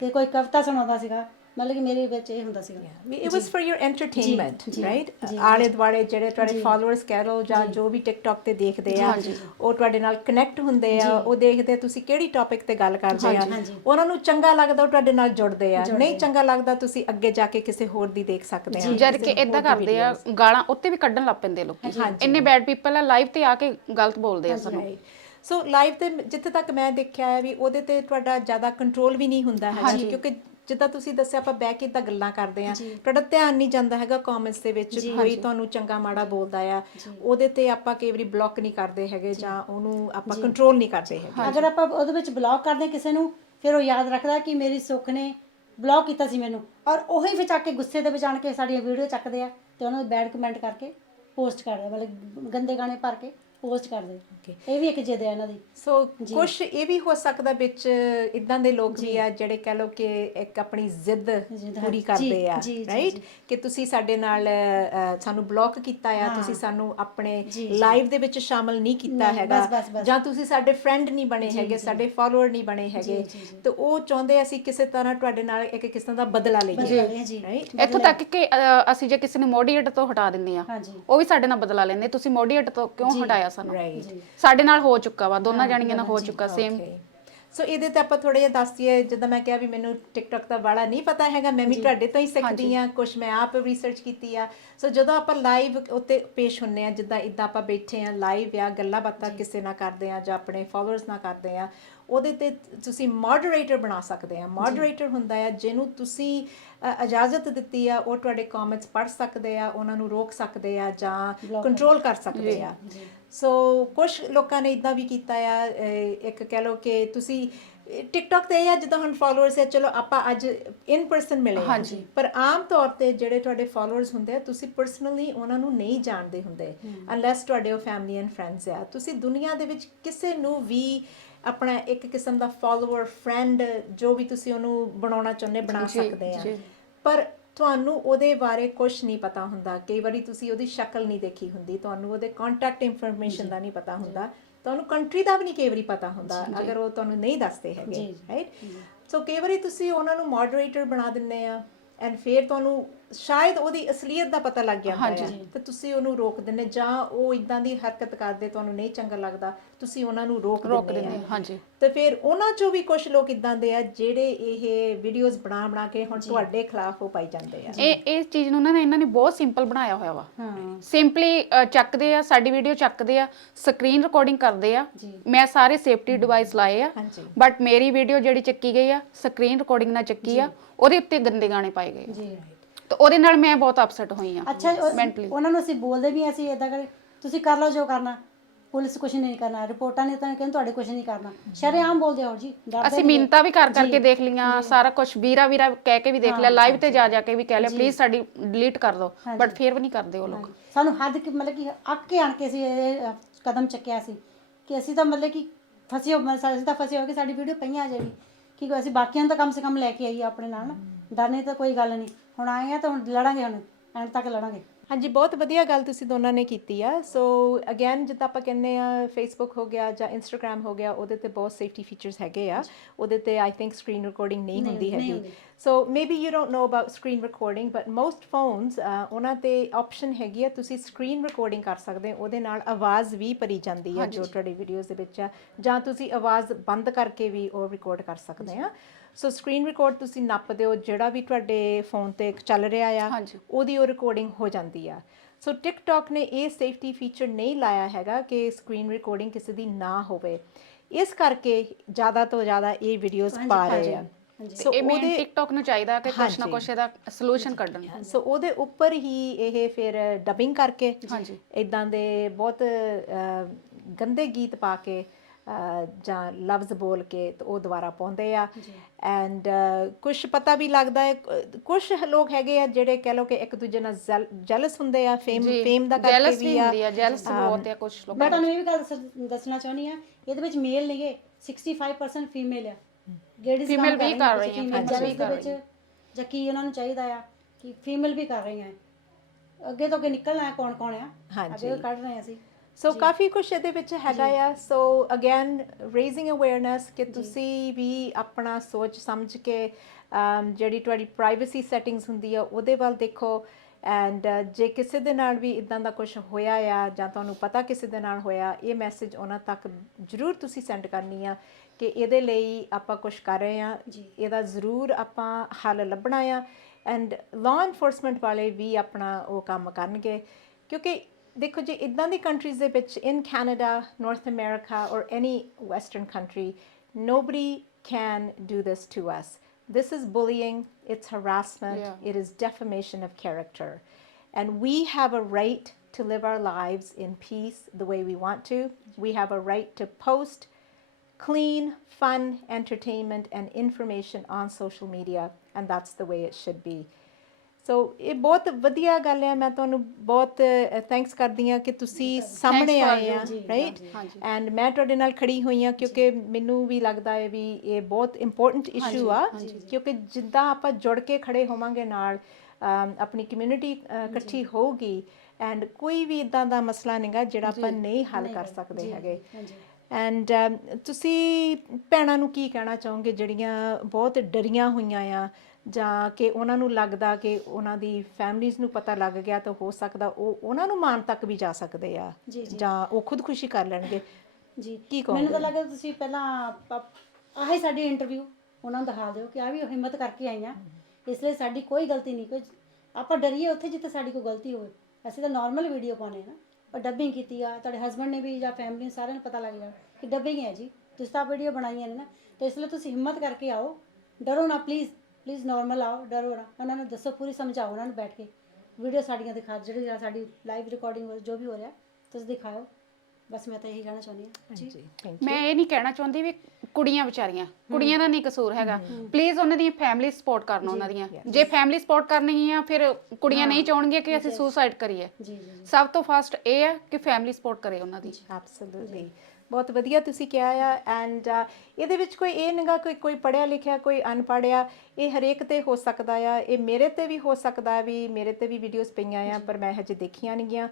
ਕਿ ਕੋਈ ਕਵਿਤਾ ਸੁਣਾਉਂਦਾ ਸੀਗਾ, ਮਤਲਬ ਕਿ ਮੇਰੇ ਵਿੱਚ ਇਹ ਹੁੰਦਾ ਸੀਗਾ। It was for your entertainment, right? ਆਲੇ ਦੁਆਲੇ ਜਿਹੜੇ ਤੁਹਾਡੇ ਫਾਲੋਅਰਸ ਕਹਿ ਲਓ ਜਾਂ ਜੋ ਵੀ ਟਿਕਟੌਕ ਤੇ ਦੇਖਦੇ ਆ, ਉਹ ਤੁਹਾਡੇ ਨਾਲ ਕਨੈਕਟ ਹੁੰਦੇ ਆ, ਉਹ ਦੇਖਦੇ ਤੁਸੀਂ ਕਿਹੜੀ ਟੌਪਿਕ ਤੇ ਗੱਲ ਕਰਦੇ ਆ, ਉਹਨਾਂ ਨੂੰ ਚੰਗਾ ਲੱਗਦਾ ਉਹ ਤੁਹਾਡੇ ਨਾਲ ਜੁੜਦੇ ਆ, ਨਹੀਂ ਚੰਗਾ ਲੱਗਦਾ ਤੁਸੀਂ ਅੱਗੇ ਜਾ ਕੇ ਕਿਸੇ ਹੋਰ ਦੀ ਦੇਖ ਸਕਦੇ ਆ। ਜਦ ਕਿ ਇਦਾਂ ਕਰਦੇ ਆ, ਗਾਲਾਂ ਉੱਤੇ ਵੀ ਕੱਢਣ ਲੱਗ ਪੈਂਦੇ ਲੋਕੀ, ਇੰਨੇ ਬੈਡ ਪੀਪਲ ਆ ਲਾਈਵ ਤੇ ਆ ਕੇ ਗਲਤ ਬੋਲਦੇ ਆ ਸਾਨੂੰ। ਸੋ ਲਾਈਵ ਤੇ ਜਿੱਥੇ ਤੱਕ ਮੈਂ ਦੇਖਿਆ ਹੈ ਵੀ ਉਹਦੇ ਤੇ ਤੁਹਾਡਾ ਜ਼ਿਆਦਾ ਕੰਟਰੋਲ ਵੀ ਨਹੀਂ ਹੁੰਦਾ ਹੈ, ਕਿਉਂਕਿ ਜਿੱਦਾਂ ਤੁਸੀਂ ਦੱਸਿਆ ਆਪਾਂ ਬਹਿ ਕੇ ਤਾਂ ਗੱਲਾਂ ਕਰਦੇ ਆ, ਤੁਹਾਡਾ ਧਿਆਨ ਨਹੀਂ ਜਾਂਦਾ ਹੈਗਾ ਕਮੈਂਟਸ ਦੇ ਵਿੱਚ ਕੋਈ ਤੁਹਾਨੂੰ ਚੰਗਾ ਮਾੜਾ ਬੋਲਦਾ ਆ, ਉਹਦੇ ਤੇ ਆਪਾਂ ਕਈ ਵਾਰੀ ਬਲੌਕ ਨਹੀਂ ਕਰਦੇ ਹੈਗੇ ਜਾਂ ਉਹਨੂੰ ਆਪਾਂ ਕੰਟਰੋਲ ਨਹੀਂ ਕਰਦੇ ਹੈਗੇ। ਅਗਰ ਆਪਾਂ ਉਹਦੇ ਵਿੱਚ ਬਲੌਕ ਕਰਦੇ ਕਿਸੇ ਨੂੰ, ਫਿਰ ਉਹ ਯਾਦ ਰੱਖਦਾ ਕਿ ਮੇਰੀ ਸੁੱਖ ਨੇ ਬਲੌਕ ਕੀਤਾ ਸੀ ਮੈਨੂੰ, ਔਰ ਉਹੀ ਫਿਰ ਚੱਕ ਕੇ ਗੁੱਸੇ ਦੇ ਵਿੱਚ ਆਣ ਕੇ ਸਾਡੀਆਂ ਵੀਡੀਓ ਚੱਕਦੇ ਆ ਤੇ ਉਹਨਾਂ ਨੂੰ ਬੈਡ ਕਮੈਂਟ ਕਰਕੇ ਪੋਸਟ ਕਰਦੇ, ਮਤਲਬ ਗੰਦੇ ਗਾਣੇ ਭਰ ਕੇ ਪੋਸਟ ਕਰਦੇ। ਇਹ ਵੀ ਇੱਕ ਜਿੱਦ ਹੈ ਇਹਨਾਂ ਦੀ। ਸੋ ਕੁਛ ਇਹ ਵੀ ਹੋ ਸਕਦਾ ਵਿੱਚ ਇਦਾਂ ਦੇ ਲੋਕ ਵੀ ਆ ਜਿਹੜੇ ਕਹਿ ਲਓ ਕਿ ਇੱਕ ਆਪਣੀ ਜ਼ਿੱਦ ਪੂਰੀ ਕਰਦੇ ਆ, ਰਾਈਟ, ਕਿ ਤੁਸੀਂ ਸਾਡੇ ਨਾਲ ਸਾਨੂੰ ਬਲੌਕ ਕੀਤਾ ਆ, ਤੁਸੀਂ ਸਾਨੂੰ ਆਪਣੇ ਲਾਈਵ ਦੇ ਵਿੱਚ ਸ਼ਾਮਲ ਨਹੀਂ ਕੀਤਾ ਹੈਗਾ, ਜਾਂ ਤੁਸੀਂ ਸਾਡੇ ਫਰੈਂਡ ਨਹੀਂ ਬਣੇ ਹੈਗੇ, ਸਾਡੇ ਫਾਲੋਅਰ ਨਹੀਂ ਬਣੇ ਹੈਗੇ, ਤੇ ਉਹ ਚਾਹੁੰਦੇ ਅਸੀਂ ਕਿਸੇ ਤਰ੍ਹਾਂ ਤੁਹਾਡੇ ਨਾਲ ਇੱਕ ਕਿਸਮ ਦਾ ਬਦਲਾ ਲਈਏ, ਰਾਈਟ। ਇੱਥੋਂ ਤੱਕ ਕਿ ਅਸੀਂ ਜੇ ਕਿਸੇ ਨੂੰ ਮੋਡੀਏਟ ਤੋਂ ਹਟਾ ਦਿੰਦੇ ਆ, ਉਹ ਵੀ ਸਾਡੇ ਨਾਲ ਬਦਲਾ ਲੈਂਦੇ, ਤੁਸੀਂ ਮੋਡੀਏਟ ਤੋਂ ਕਿਉਂ ਹਟਾਇਆ ਸਾਨੂੰ? ਸਾਡੇ ਨਾਲ ਹੋ ਚੁੱਕਾ ਵਾ, ਦੋਨਾਂ ਜਾਣੀਆਂ ਨਾਲ ਹੋ ਚੁੱਕਾ ਸੇਮ। ਸੋ ਇਹਦੇ ਤੇ ਆਪਾਂ ਥੋੜਾ ਜਿਹਾ ਦੱਸ ਦਈਏ, ਜਿੱਦਾਂ ਮੈਂ ਕਿਹਾ ਵੀ ਮੈਨੂੰ ਟਿਕਟੌਕ ਦਾ ਵਾਲਾ ਨਹੀਂ ਪਤਾ ਹੈਗਾ, ਮੈਂ ਵੀ ਤੁਹਾਡੇ ਤੋਂ ਹੀ ਸਿੱਖਦੀ ਆ, ਕੁਝ ਮੈਂ ਆਪ ਰਿਸਰਚ ਕੀਤੀ ਆ। ਸੋ ਜਦੋਂ ਆਪਾਂ ਲਾਈਵ ਉੱਤੇ ਪੇਸ਼ ਹੁੰਨੇ ਆ, ਜਿੱਦਾਂ ਇਦਾਂ ਆਪਾਂ ਬੈਠੇ ਆ ਲਾਈਵ ਆ, ਗੱਲਾਂ ਬਾਤਾਂ ਕਿਸੇ ਨਾਲ ਕਰਦੇ ਆ ਜਾਂ ਆਪਣੇ ਫਾਲੋਅਰਸ ਨਾਲ ਕਰਦੇ ਆ, ਉਹਦੇ ਤੇ ਤੁਸੀਂ ਮੋਡਰੇਟਰ ਬਣਾ ਸਕਦੇ ਆ। ਮੋਡਰੇਟਰ ਹੁੰਦਾ ਆ ਜਿਹਨੂੰ ਤੁਸੀਂ ਇਜਾਜ਼ਤ ਦਿੱਤੀ ਆ, ਉਹ ਤੁਹਾਡੇ ਕਮੈਂਟਸ ਪੜ੍ਹ ਸਕਦੇ ਆ, ਉਹਨਾਂ ਨੂੰ ਰੋਕ ਸਕਦੇ ਆ ਜਾਂ ਕੰਟਰੋਲ ਕਰ ਸਕਦੇ ਆ। ਸੋ ਕੁਝ ਲੋਕਾਂ ਨੇ ਇਦਾਂ ਵੀ ਕੀਤਾ ਆ, ਇੱਕ ਕਹਿ ਲਓ ਕਿ ਤੁਸੀਂ ਟਿਕਟੌਕ ਤੇ ਇਹ ਆ ਜਦੋਂ ਹੁਣ ਫਾਲੋਅਰਸ ਹੈ, ਚਲੋ ਆਪਾਂ ਅੱਜ ਇਨ ਪਰਸਨ ਮਿਲੇ ਆ, ਹਾਂਜੀ। ਪਰ ਆਮ ਤੌਰ ਤੇ ਜਿਹੜੇ ਤੁਹਾਡੇ ਫਾਲੋਅਰਸ ਹੁੰਦੇ ਆ ਤੁਸੀਂ ਪਰਸਨਲੀ ਉਹਨਾਂ ਨੂੰ ਨਹੀਂ ਜਾਣਦੇ ਹੁੰਦੇ ਅਨਲੈਸ ਤੁਹਾਡੇ ਉਹ ਫੈਮਿਲੀ ਐਂਡ ਫਰੈਂਡਸ ਆ। ਤੁਸੀਂ ਦੁਨੀਆ ਦੇ ਵਿੱਚ ਕਿਸੇ ਨੂੰ ਵੀ ਆਪਣਾ ਇੱਕ ਕਿਸਮ ਦਾ ਫਾਲੋਅਰ ਫਰੈਂਡ ਜੋ ਵੀ ਤੁਸੀਂ ਉਹਨੂੰ ਬਣਾਉਣਾ ਚਾਹੁੰਦੇ ਬਣਾ ਜੀ, ਸਕਦੇ ਆ, ਜੀ। ਪਰ ਤੁਹਾਨੂੰ ਉਹਦੇ ਬਾਰੇ ਕੁਝ ਨਹੀਂ ਪਤਾ ਹੁੰਦਾ। ਕਈ ਵਾਰੀ ਤੁਸੀਂ ਉਹਦੀ ਸ਼ਕਲ ਨਹੀਂ ਦੇਖੀ ਹੁੰਦੀ, ਤੁਹਾਨੂੰ ਉਹਦੇ ਕੰਟੈਕਟ ਇਨਫੋਰਮੇਸ਼ਨ ਦਾ ਨਹੀਂ ਪਤਾ ਹੁੰਦਾ, ਤੁਹਾਨੂੰ ਕੰਟਰੀ ਦਾ ਵੀ ਨਹੀਂ ਕਈ ਵਾਰੀ ਪਤਾ ਹੁੰਦਾ ਅਗਰ ਉਹ ਤੁਹਾਨੂੰ ਨਹੀਂ ਦੱਸਦੇ ਹੈਗੇ, ਰਾਈਟ। ਸੋ ਕਈ ਵਾਰੀ ਤੁਸੀਂ ਉਹਨਾਂ ਨੂੰ ਮੋਡਰੇਟਰ ਬਣਾ ਦਿੰਦੇ ਆ ਐਂਡ ਫਿਰ ਤੁਹਾਨੂੰ ਸ਼ਾਇਦ ਉਹਦੀ ਅਸਲੀਅਤ ਦਾ ਪਤਾ ਲੱਗ ਜਾਂਦਾ ਹੈ ਤੇ ਤੁਸੀਂ ਉਹਨੂੰ ਰੋਕ ਦਿੰਦੇ, ਜਾਂ ਉਹ ਇਦਾਂ ਦੀ ਹਰਕਤ ਕਰਦੇ ਤੁਹਾਨੂੰ ਨਹੀਂ ਚੰਗਾ ਲੱਗਦਾ ਤੁਸੀਂ ਉਹਨਾਂ ਨੂੰ ਰੋਕ ਦਿੰਦੇ ਆ। ਹਾਂਜੀ। ਤੇ ਫਿਰ ਉਹਨਾਂ ਚੋਂ ਵੀ ਕੁਝ ਲੋਕ ਇਦਾਂ ਦੇ ਆ ਜਿਹੜੇ ਇਹ ਵੀਡੀਓਜ਼ ਬਣਾ ਕੇ ਹੁਣ ਤੁਹਾਡੇ ਖਿਲਾਫ ਉਹ ਪਾਈ ਜਾਂਦੇ ਆ। ਇਹ ਚੀਜ਼ ਨੂੰ ਨਾ ਇਹਨਾਂ ਨੇ ਬਹੁਤ ਸਿੰਪਲ ਬਣਾਇਆ ਹੋਇਆ ਵਾ। ਹਾਂ ਸਿੰਪਲੀ ਚੱਕਦੇ ਆ, ਸਾਡੀ ਵੀਡੀਓ ਚੱਕਦੇ ਆ, ਸਕਰੀਨ ਰਿਕਾਰਡਿੰਗ ਕਰਦੇ ਆ। ਮੈਂ ਸਾਰੇ ਸੇਫਟੀ ਡਿਵਾਈਸ ਲਾਏ ਆ, ਬਟ ਮੇਰੀ ਵੀਡੀਓ ਜਿਹੜੀ ਚੱਕੀ ਗਈ ਆ ਸਕਰੀਨ ਰਿਕਾਰਡਿੰਗ ਨਾਲ ਚੱਕੀ ਆ, ਉਹਦੇ ਉੱਤੇ ਗੰਦੇ ਗਾਣੇ ਪਾਏ ਗਏ ਜੀ। ਤੇ ਉਹਦੇ ਨਾਲ ਮੈਂ ਬਹੁਤ ਅਪਸੈਟ ਹੋਈ ਆ ਅੱਛਾ ਮੈਂਟਲੀ। ਉਹਨਾਂ ਨੂੰ ਅਸੀਂ ਬੋਲਦੇ ਵੀ ਅਸੀਂ ਇਦਾਂ ਕਰ, ਤੁਸੀਂ ਕਰ ਲਓ ਜੋ ਕਰਨਾ, ਪੁਲਿਸ ਕੁਝ ਨਹੀਂ ਕਰਨਾ, ਰਿਪੋਰਟਾਂ ਨੇ ਤਾਂ ਕਹਿੰਦੇ ਤੁਹਾਡੇ ਕੁਝ ਨਹੀਂ ਕਰਨਾ, ਸ਼ਰੇਆਮ ਬੋਲਦੇ ਹੋ ਜੀ। ਅਸੀਂ ਮਿੰਨਤਾਂ ਵੀ ਕਰ ਕਰਕੇ ਦੇਖ ਲੀਆਂ, ਸਾਰਾ ਕੁਝ ਵੀਰਾ ਵੀਰਾ ਕਹਿ ਕੇ ਵੀ ਦੇਖ ਲਿਆ, ਲਾਈਵ ਤੇ ਜਾ ਕੇ ਵੀ ਕਹਿ ਲਿਆ ਪਲੀਜ਼ ਸਾਡੀ ਡਿਲੀਟ ਕਰ ਦਿਓ, ਬਟ ਫਿਰ ਵੀ ਨਹੀਂ ਕਰਦੇ ਉਹ ਲੋਕ। ਸਾਨੂੰ ਹੱਦ ਮਤਲਬ ਕਿ ਅੱਕ ਕੇ ਆਣ ਕੇ ਅਸੀਂ ਇਹ ਕਦਮ ਚੱਕਿਆ ਸੀ ਕਿ ਅਸੀਂ ਤਾਂ ਮਤਲਬ ਕਿ ਫਸੇ ਹੋ ਕੇ ਸਾਡੀ ਵੀਡੀਓ ਪਈਆਂ ਜਿਹੜੀ ਕਿ ਅਸੀਂ ਬਾਕੀਆਂ ਨੂੰ ਤਾਂ ਕਮ ਸੇ ਕਮ ਲੈ ਕੇ ਆਈਏ ਆਪਣੇ ਨਾਲ ਨਾ, ਡਰਨੇ ਤਾਂ ਕੋਈ ਗੱਲ ਨਹੀਂ। ਹੁਣ ਆਏ ਆ ਤਾਂ ਹੁਣ ਲੜਾਂਗੇ, ਹੁਣ ਐਂਡ ਤੱਕ ਲੜਾਂਗੇ। ਹਾਂਜੀ, ਬਹੁਤ ਵਧੀਆ ਗੱਲ ਤੁਸੀਂ ਦੋਨਾਂ ਨੇ ਕੀਤੀ ਆ। ਸੋ ਅਗੇਨ ਜਿੱਦਾਂ ਆਪਾਂ ਕਹਿੰਦੇ ਆ ਫੇਸਬੁੱਕ ਹੋ ਗਿਆ ਜਾਂ ਇੰਸਟਾਗ੍ਰਾਮ ਹੋ ਗਿਆ, ਉਹਦੇ ਤੇ ਬਹੁਤ ਸੇਫਟੀ ਫੀਚਰਸ ਹੈਗੇ ਆ। ਉਹਦੇ ਤੇ ਆਈ ਥਿੰਕ ਸਕਰੀਨ ਰਿਕਾਰਡਿੰਗ ਨਹੀਂ ਹੁੰਦੀ ਹੈਗੀ। ਸੋ maybe you don't know about screen recording, but most phones ਉਹਨਾਂ ਤੇ ਆਪਸ਼ਨ ਹੈਗੀ ਆ ਤੁਸੀਂ ਸਕਰੀਨ ਰਿਕਾਰਡਿੰਗ ਕਰ ਸਕਦੇ ਹੋ, ਉਹਦੇ ਨਾਲ ਆਵਾਜ਼ ਵੀ ਭਰੀ ਜਾਂਦੀ ਆ ਜੋ ਤੁਹਾਡੀ ਵੀਡੀਓਜ਼ ਦੇ ਵਿੱਚ ਆ, ਜਾਂ ਤੁਸੀਂ ਆਵਾਜ਼ ਬੰਦ ਕਰਕੇ ਵੀ ਉਹ ਰਿਕਾਰਡ ਕਰ ਸਕਦੇ ਆ। ਸੋ ਸਕਰੀਨ ਰਿਕਾਰਡ ਤੁਸੀਂ ਨੱਪਦੇ ਹੋ ਜਿਹੜਾ ਵੀ ਤੁਹਾਡੇ ਫੋਨ ਤੇ ਚੱਲ ਰਿਹਾ ਆ, ਉਹਦੀ ਉਹ ਰਿਕਾਰਡਿੰਗ ਹੋ ਜਾਂਦੀ ਆ। ਸੋ ਟਿਕਟੌਕ ਨੇ ਇਹ ਸੇਫਟੀ ਫੀਚਰ ਨਹੀਂ ਲਾਇਆ ਹੈਗਾ ਕਿ ਸਕਰੀਨ ਰਿਕਾਰਡਿੰਗ ਕਿਸੇ ਦੀ ਨਾ ਹੋਵੇ, ਇਸ ਕਰਕੇ ਜ਼ਿਆਦਾ ਤੋਂ ਜ਼ਿਆਦਾ ਇਹ ਵੀਡੀਓਜ਼ ਪਾ ਰਹੇ ਆ। ਸੋ ਉਹਦੇ ਟਿਕਟੌਕ ਨੂੰ ਚਾਹੀਦਾ ਕਿ ਕੁਛ ਨਾ ਕੁਛ ਇਹਦਾ ਸੋਲੂਸ਼ਨ ਕੱਢਣ। ਸੋ ਉਹਦੇ ਉੱਪਰ ਹੀ ਇਹ ਫਿਰ ਡਬਿੰਗ ਕਰਕੇ ਇਦਾਂ ਦੇ ਬਹੁਤ ਗੰਦੇ ਗੀਤ ਪਾ ਕੇ ਜਾਂ ਲਫ਼ਜ਼ ਬੋਲ ਕੇ ਤੇ ਉਹ ਦੁਬਾਰਾ ਪਾਉਂਦੇ ਆ। ਐਂਡ ਕੁਛ ਪਤਾ ਵੀ ਲੱਗਦਾ ਹੈ, ਕੁਛ ਲੋਕ ਹੈਗੇ ਆ ਜਿਹੜੇ ਕਹਿ ਲਓ ਕਿ ਇੱਕ ਦੂਜੇ ਨਾਲ ਜੈਲਸ ਹੁੰਦੇ ਆ, ਫੇਮ ਦਾ ਕਰਕੇ ਵੀ ਆ, ਜੈਲਸ ਬਹੁਤ ਆ ਕੁਛ ਲੋਕ। ਮੈਂ ਤੁਹਾਨੂੰ ਇਹ ਵੀ ਗੱਲ ਦੱਸਣਾ ਚਾਹੁੰਦੀ ਆ, ਇਹਦੇ ਵਿੱਚ ਮੇਲ ਨਹੀਂਗੇ, 65% ਫੀਮੇਲ ਆ। ਲੇਡੀਜ਼ ਫੀਮੇਲ ਵੀ ਕਰ ਰਹੀਆਂ ਵਿੱਚ, ਜਾਂ ਕੀ ਉਹਨਾਂ ਨੂੰ ਚਾਹੀਦਾ ਆ ਕਿ ਫੀਮੇਲ ਵੀ ਕਰ ਰਹੀਆਂ। ਅੱਗੇ ਤੋਂ ਅੱਗੇ ਨਿਕਲਣਾ ਕੌਣ ਕੌਣ ਆ, ਅੱਗੇ ਕੱਢ ਰਹੇ ਅਸੀਂ। ਸੋ ਕਾਫੀ ਕੁਛ ਇਹਦੇ ਵਿੱਚ ਹੈਗਾ ਆ। ਸੋ ਅਗੇਨ ਰੇਜ਼ਿੰਗ ਅਵੇਅਰਨੈਸ ਕਿ ਤੁਸੀਂ ਵੀ ਆਪਣਾ ਸੋਚ ਸਮਝ ਕੇ ਜਿਹੜੀ ਤੁਹਾਡੀ ਪ੍ਰਾਈਵੇਸੀ ਸੈਟਿੰਗਸ ਹੁੰਦੀ ਆ ਉਹਦੇ ਵੱਲ ਦੇਖੋ। ਐਂਡ ਜੇ ਕਿਸੇ ਦੇ ਨਾਲ ਵੀ ਇਦਾਂ ਦਾ ਕੁਝ ਹੋਇਆ ਆ ਜਾਂ ਤੁਹਾਨੂੰ ਪਤਾ ਕਿਸੇ ਦੇ ਨਾਲ ਹੋਇਆ, ਇਹ ਮੈਸੇਜ ਉਹਨਾਂ ਤੱਕ ਜ਼ਰੂਰ ਤੁਸੀਂ ਸੈਂਡ ਕਰਨੀ ਆ ਕਿ ਇਹਦੇ ਲਈ ਆਪਾਂ ਕੁਝ ਕਰ ਰਹੇ ਆ, ਇਹਦਾ ਜ਼ਰੂਰ ਆਪਾਂ ਹੱਲ ਲੱਭਣਾ ਆ। ਐਂਡ ਲਾਅ ਇਨਫੋਰਸਮੈਂਟ ਵਾਲੇ ਵੀ ਆਪਣਾ ਉਹ ਕੰਮ ਕਰਨਗੇ, ਕਿਉਂਕਿ ਦੇਖੋ ਜੀ ਇੱਦਾਂ ਦੀ ਕੰਟਰੀਜ਼ ਦੇ ਵਿੱਚ ਇਨ ਕੈਨੇਡਾ, ਨਾਰਥ ਅਮਰੀਕਾ ਔਰ any western country, nobody can do this to us. This is bullying, it's harassment, it is defamation of character. And we have a right to live our lives in peace the way we want to. We have a right to post clean, fun entertainment and information on social media, and that's the way it should be. ਸੋ ਇਹ ਬਹੁਤ ਵਧੀਆ ਗੱਲ ਹੈ। ਮੈਂ ਤੁਹਾਨੂੰ ਬਹੁਤ thanks ਕਰਦੀ ਹਾਂ ਕਿ ਤੁਸੀਂ ਸਾਹਮਣੇ ਆਏ ਆ, ਰਾਈਟ। ਐਂਡ ਮੈਂ ਤੁਹਾਡੇ ਨਾਲ ਖੜੀ ਹੋਈ ਹਾਂ ਕਿਉਂਕਿ ਮੈਨੂੰ ਵੀ ਲੱਗਦਾ ਹੈ ਵੀ ਇਹ ਬਹੁਤ ਇੰਪੋਰਟੈਂਟ ਇਸ਼ੂ ਆ, ਕਿਉਂਕਿ ਜਿੱਦਾਂ ਆਪਾਂ ਜੁੜ ਕੇ ਖੜੇ ਹੋਵਾਂਗੇ ਨਾਲ, ਆਪਣੀ ਕਮਿਊਨਿਟੀ ਇਕੱਠੀ ਹੋਊਗੀ, ਐਂਡ ਕੋਈ ਵੀ ਇੱਦਾਂ ਦਾ ਮਸਲਾ ਨਹੀਂਗਾ ਜਿਹੜਾ ਆਪਾਂ ਨਹੀਂ ਹੱਲ ਕਰ ਸਕਦੇ ਹੈਗੇ। ਐਂਡ ਤੁਸੀਂ ਭੈਣਾਂ ਨੂੰ ਕੀ ਕਹਿਣਾ ਚਾਹੋਗੇ ਜਿਹੜੀਆਂ ਬਹੁਤ ਡਰੀਆਂ ਹੋਈਆਂ ਆ, ਜਾਂ ਕਿ ਉਹਨਾਂ ਨੂੰ ਲੱਗਦਾ ਕਿ ਉਹਨਾਂ ਦੀ ਫੈਮਲੀਜ਼ ਨੂੰ ਪਤਾ ਲੱਗ ਗਿਆ ਤਾਂ ਹੋ ਸਕਦਾ ਉਹ ਉਹਨਾਂ ਨੂੰ ਮਾਰਨ ਤੱਕ ਵੀ ਜਾ ਸਕਦੇ ਆ, ਜਾਂ ਉਹ ਖੁਦਕੁਸ਼ੀ ਕਰ ਲੈਣਗੇ ਜੀ? ਕੀ ਕਹੋਗੇ? ਮੈਨੂੰ ਤਾਂ ਲੱਗਦਾ ਤੁਸੀਂ ਪਹਿਲਾਂ ਆਹੀ ਸਾਡੀ ਇੰਟਰਵਿਊ ਉਹਨਾਂ ਨੂੰ ਦਿਖਾ ਦਿਓ ਕਿ ਆ ਵੀ ਹਿੰਮਤ ਕਰਕੇ ਆਈਆਂ, ਇਸ ਲਈ ਸਾਡੀ ਕੋਈ ਗਲਤੀ ਨਹੀਂ, ਕੋਈ ਆਪਾਂ ਡਰੀਏ ਉੱਥੇ ਜਿੱਥੇ ਸਾਡੀ ਕੋਈ ਗਲਤੀ ਹੋਵੇ। ਅਸੀਂ ਤਾਂ ਨਾਰਮਲ ਵੀਡੀਓ ਪਾਉਂਦੇ ਨਾ, ਪਰ ਡੱਬਿੰਗ ਕੀਤੀ ਆ, ਤੁਹਾਡੇ ਹਸਬੈਂਡ ਨੇ ਵੀ ਜਾਂ ਫੈਮਲੀ ਸਾਰਿਆਂ ਨੂੰ ਪਤਾ ਲੱਗ ਜਾਣਾ ਕਿ ਡੱਬਿੰਗ ਹੈ ਜੀ, ਤੁਸੀਂ ਤਾਂ ਵੀਡੀਓ ਬਣਾਈਆਂ ਨੇ ਨਾ। ਤੇ ਇਸ ਲਈ ਤੁਸੀਂ ਹਿੰਮਤ ਕਰਕੇ ਆਓ, ਡਰੋ ਨਾ, ਪਲੀਜ਼ ਨਾਰਮਲ ਆਓ, ਡਰੋ ਨਾ। ਉਹਨਾਂ ਨੂੰ ਦੱਸੋ, ਪੂਰੀ ਸਮਝਾਓ ਉਹਨਾਂ ਨੂੰ ਬੈਠ ਕੇ, ਵੀਡੀਓ ਸਾਡੀਆਂ ਦਿਖਾ, ਜਿਹੜੀ ਸਾਡੀ ਲਾਈਵ ਰਿਕਾਰਡਿੰਗ ਜੋ ਵੀ ਹੋ ਰਿਹਾ ਤੁਸੀਂ ਦਿਖਾਓ, ਬਸ ਮੈਂ ਤਾਂ ਇਹੀ ਕਹਿਣਾ ਚਾਹੁੰਦੀ ਹਾਂ ਜੀ। ਥੈਂਕ ਮੈਂ ਇਹ ਨਹੀਂ ਕਹਿਣਾ ਚਾਹੁੰਦੀ ਵੀ ਕੁੜੀਆਂ ਵਿਚਾਰੀਆਂ, ਕੁੜੀਆਂ ਦਾ ਨਹੀਂ ਕਸੂਰ ਹੈਗਾ, ਪਲੀਜ਼ ਉਹਨਾਂ ਦੀਆਂ ਫੈਮਿਲੀ ਸਪੋਰਟ ਕਰਨ ਉਹਨਾਂ ਦੀਆਂ। ਜੇ ਫੈਮਿਲੀ ਸਪੋਰਟ ਕਰਨੀ ਆ ਫਿਰ ਕੁੜੀਆਂ ਨਹੀਂ ਚਾਹਣਗੀਆਂ ਕਿ ਅਸੀਂ ਸੁਸਾਈਡ ਕਰੀਏ। ਜੀ ਜੀ ਸਭ ਤੋਂ ਫਸਟ ਇਹ ਹੈ ਕਿ ਫੈਮਿਲੀ ਸਪੋਰਟ ਕਰੇ ਉਹਨਾਂ ਦੀ। ਐਬਸੋਲੂਟਲੀ, ਬਹੁਤ ਵਧੀਆ ਤੁਸੀਂ ਕਿਹਾ ਆ। ਐਂਡ ਇਹਦੇ ਵਿੱਚ ਕੋਈ ਇਹ ਨਹੀਂਗਾ ਕੋਈ ਪੜ੍ਹਿਆ ਲਿਖਿਆ ਕੋਈ ਅਨਪੜ੍ਹਿਆ, ਇਹ ਹਰੇਕ ਤੇ ਹੋ ਸਕਦਾ ਆ। ਇਹ ਮੇਰੇ ਤੇ ਵੀ ਹੋ ਸਕਦਾ ਵੀ, ਮੇਰੇ ਤੇ ਵੀ ਵੀਡੀਓਜ਼ ਪਈਆਂ ਆ ਪਰ ਮੈਂ ਹਜੇ ਦੇਖੀਆਂ ਨਹੀਂ ਗੀਆਂ।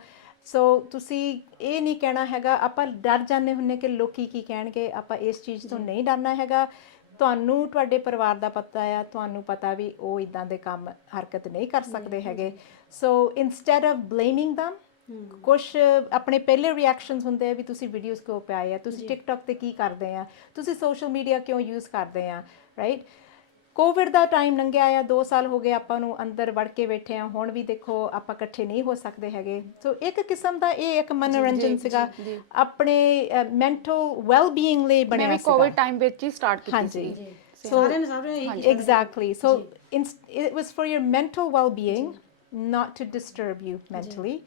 ਸੋ ਤੁਸੀਂ ਇਹ ਨਹੀਂ ਕਹਿਣਾ ਹੈਗਾ, ਆਪਾਂ ਡਰ ਜਾਂਦੇ ਹੁੰਦੇ ਕਿ ਲੋਕੀ ਕੀ ਕਹਿਣਗੇ, ਆਪਾਂ ਇਸ ਚੀਜ਼ ਤੋਂ ਨਹੀਂ ਡਰਨਾ ਹੈਗਾ। ਤੁਹਾਨੂੰ ਤੁਹਾਡੇ ਪਰਿਵਾਰ ਦਾ ਪਤਾ ਆ, ਤੁਹਾਨੂੰ ਪਤਾ ਵੀ ਉਹ ਇਦਾਂ ਦੇ ਕੰਮ ਹਰਕਤ ਨਹੀਂ ਕਰ ਸਕਦੇ ਹੈਗੇ। ਸੋ ਇਨਸਟੈਡ ਆਫ ਬਲੇਮਿੰਗ ਦਮ, ਕੁਛ ਆਪਣੇ ਪਹਿਲੇ ਰਿਐਕਸ਼ਨਸ ਹੁੰਦੇ ਆ ਵੀ ਤੁਸੀਂ ਵੀਡੀਓਜ਼ ਕਿਉਂ ਪਾਏ ਆ, ਤੁਸੀਂ ਟਿਕਟੌਕ ਤੇ ਕੀ ਕਰਦੇ ਆ, ਤੁਸੀਂ ਸੋਸ਼ਲ ਮੀਡੀਆ ਕਿਉਂ ਯੂਜ਼ ਕਰਦੇ ਆ, ਰਾਈਟ। ਕੋਵਿਡ ਦਾ ਟਾਈਮ ਲੰਘਿਆ ਆ, 2 ਸਾਲ ਹੋ ਗਏ ਆਪਾਂ ਨੂੰ ਅੰਦਰ ਵੜ ਕੇ ਬੈਠੇ ਆ। ਹੁਣ ਵੀ ਦੇਖੋ ਆਪਾਂ ਇਕੱਠੇ ਨਹੀਂ ਹੋ ਸਕਦੇ ਹੈਗੇ। ਸੋ ਇੱਕ ਕਿਸਮ ਦਾ ਇਹ ਇੱਕ ਮਨੋਰੰਜਨ ਸੀਗਾ, ਆਪਣੇ ਮੈਂਟਲ ਵੈਲ-ਬੀਇੰਗ ਲਈ ਬਣਿਆ ਮੈਂ ਵੀ ਸੀਗਾ। ਕੋਵਿਡ ਟਾਈਮ ਵਿੱਚ ਹੀ ਸਟਾਰਟ ਕੀਤੀ ਸੀ। ਜੀ ਸਾਰਿਆਂ ਨੇ ਇਹੀ ਕੀਤਾ। Exactly. So it was for your mental well-being, not to disturb you mentally.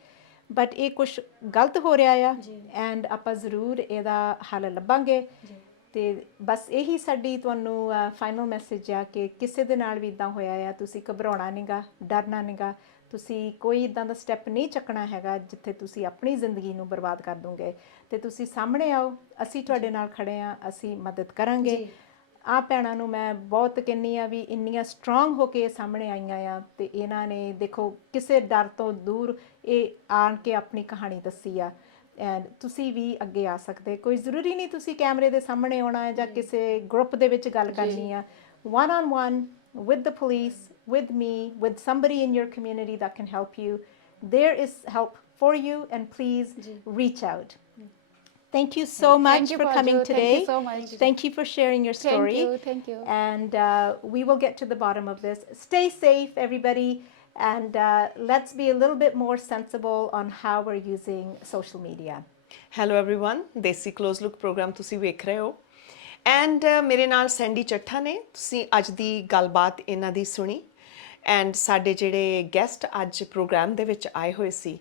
But ਇਹ ਕੁਛ ਗਲਤ ਹੋ ਰਿਹਾ ਆ ਐਂਡ ਆਪਾਂ ਜ਼ਰੂਰ ਇਹਦਾ ਹੱਲ ਲੱਭਾਂਗੇ। ਤੇ ਬਸ ਇਹੀ ਸਾਡੀ ਤੁਹਾਨੂੰ ਫਾਈਨਲ ਮੈਸੇਜ ਆ ਕਿ ਕਿਸੇ ਦੇ ਨਾਲ ਵੀ ਇਦਾਂ ਹੋਇਆ ਆ, ਤੁਸੀਂ ਘਬਰਾਉਣਾ ਨਹੀਂਗਾ, ਡਰਨਾ ਨਹੀਂਗਾ। ਤੁਸੀਂ ਕੋਈ ਇਦਾਂ ਦਾ ਸਟੈਪ ਨਹੀਂ ਚੱਕਣਾ ਹੈਗਾ ਜਿੱਥੇ ਤੁਸੀਂ ਆਪਣੀ ਜ਼ਿੰਦਗੀ ਨੂੰ ਬਰਬਾਦ ਕਰ ਦੋਗੇ। ਤੇ ਤੁਸੀਂ ਸਾਹਮਣੇ ਆਓ, ਅਸੀਂ ਤੁਹਾਡੇ ਨਾਲ ਖੜੇ ਆ, ਅਸੀਂ ਮਦਦ ਕਰਾਂਗੇ। ਆ ਭੈਣਾਂ ਨੂੰ ਮੈਂ ਬਹੁਤ ਕਹਿੰਦੀ ਆ ਵੀ ਇੰਨੀਆਂ ਸਟਰੋਂਗ ਹੋ ਕੇ ਸਾਹਮਣੇ ਆਈਆਂ ਆ ਤੇ ਇਹਨਾਂ ਨੇ ਦੇਖੋ ਕਿਸੇ ਡਰ ਤੋਂ ਦੂਰ ਇਹ ਆਣ ਕੇ ਆਪਣੀ ਕਹਾਣੀ ਦੱਸੀ ਆ। ਐਂਡ ਤੁਸੀਂ ਵੀ ਅੱਗੇ ਆ ਸਕਦੇ, ਕੋਈ ਜ਼ਰੂਰੀ ਨਹੀਂ ਤੁਸੀਂ ਕੈਮਰੇ ਦੇ ਸਾਹਮਣੇ ਆਉਣਾ ਹੈ ਜਾਂ ਕਿਸੇ ਗਰੁੱਪ ਦੇ ਵਿੱਚ ਗੱਲ ਕਰਨੀ ਆ। one on one with the police, with me, with somebody in your community that can help you. There is help for you and please reach out. Thank you so much Thank you, for coming Paju. today. Thank you so much. Thank you for sharing your story. Thank you. And we will get to the bottom of this. Stay safe, everybody. And let's be a little bit more sensible on how we're using social media. Hello everyone, desi close look programme ਤੁਸੀਂ ਵੇਖ ਰਹੇ ਹੋ and ਮੇਰੇ ਨਾਲ Sandy Chattha ਨੇ। ਤੁਸੀਂ ਅੱਜ ਦੀ ਗੱਲਬਾਤ ਇਹਨਾਂ ਦੀ ਸੁਣੀ ਐਂਡ ਸਾਡੇ ਜਿਹੜੇ ਗੈਸਟ ਅੱਜ ਪ੍ਰੋਗਰਾਮ ਦੇ ਵਿੱਚ ਆਏ ਹੋਏ ਸੀ,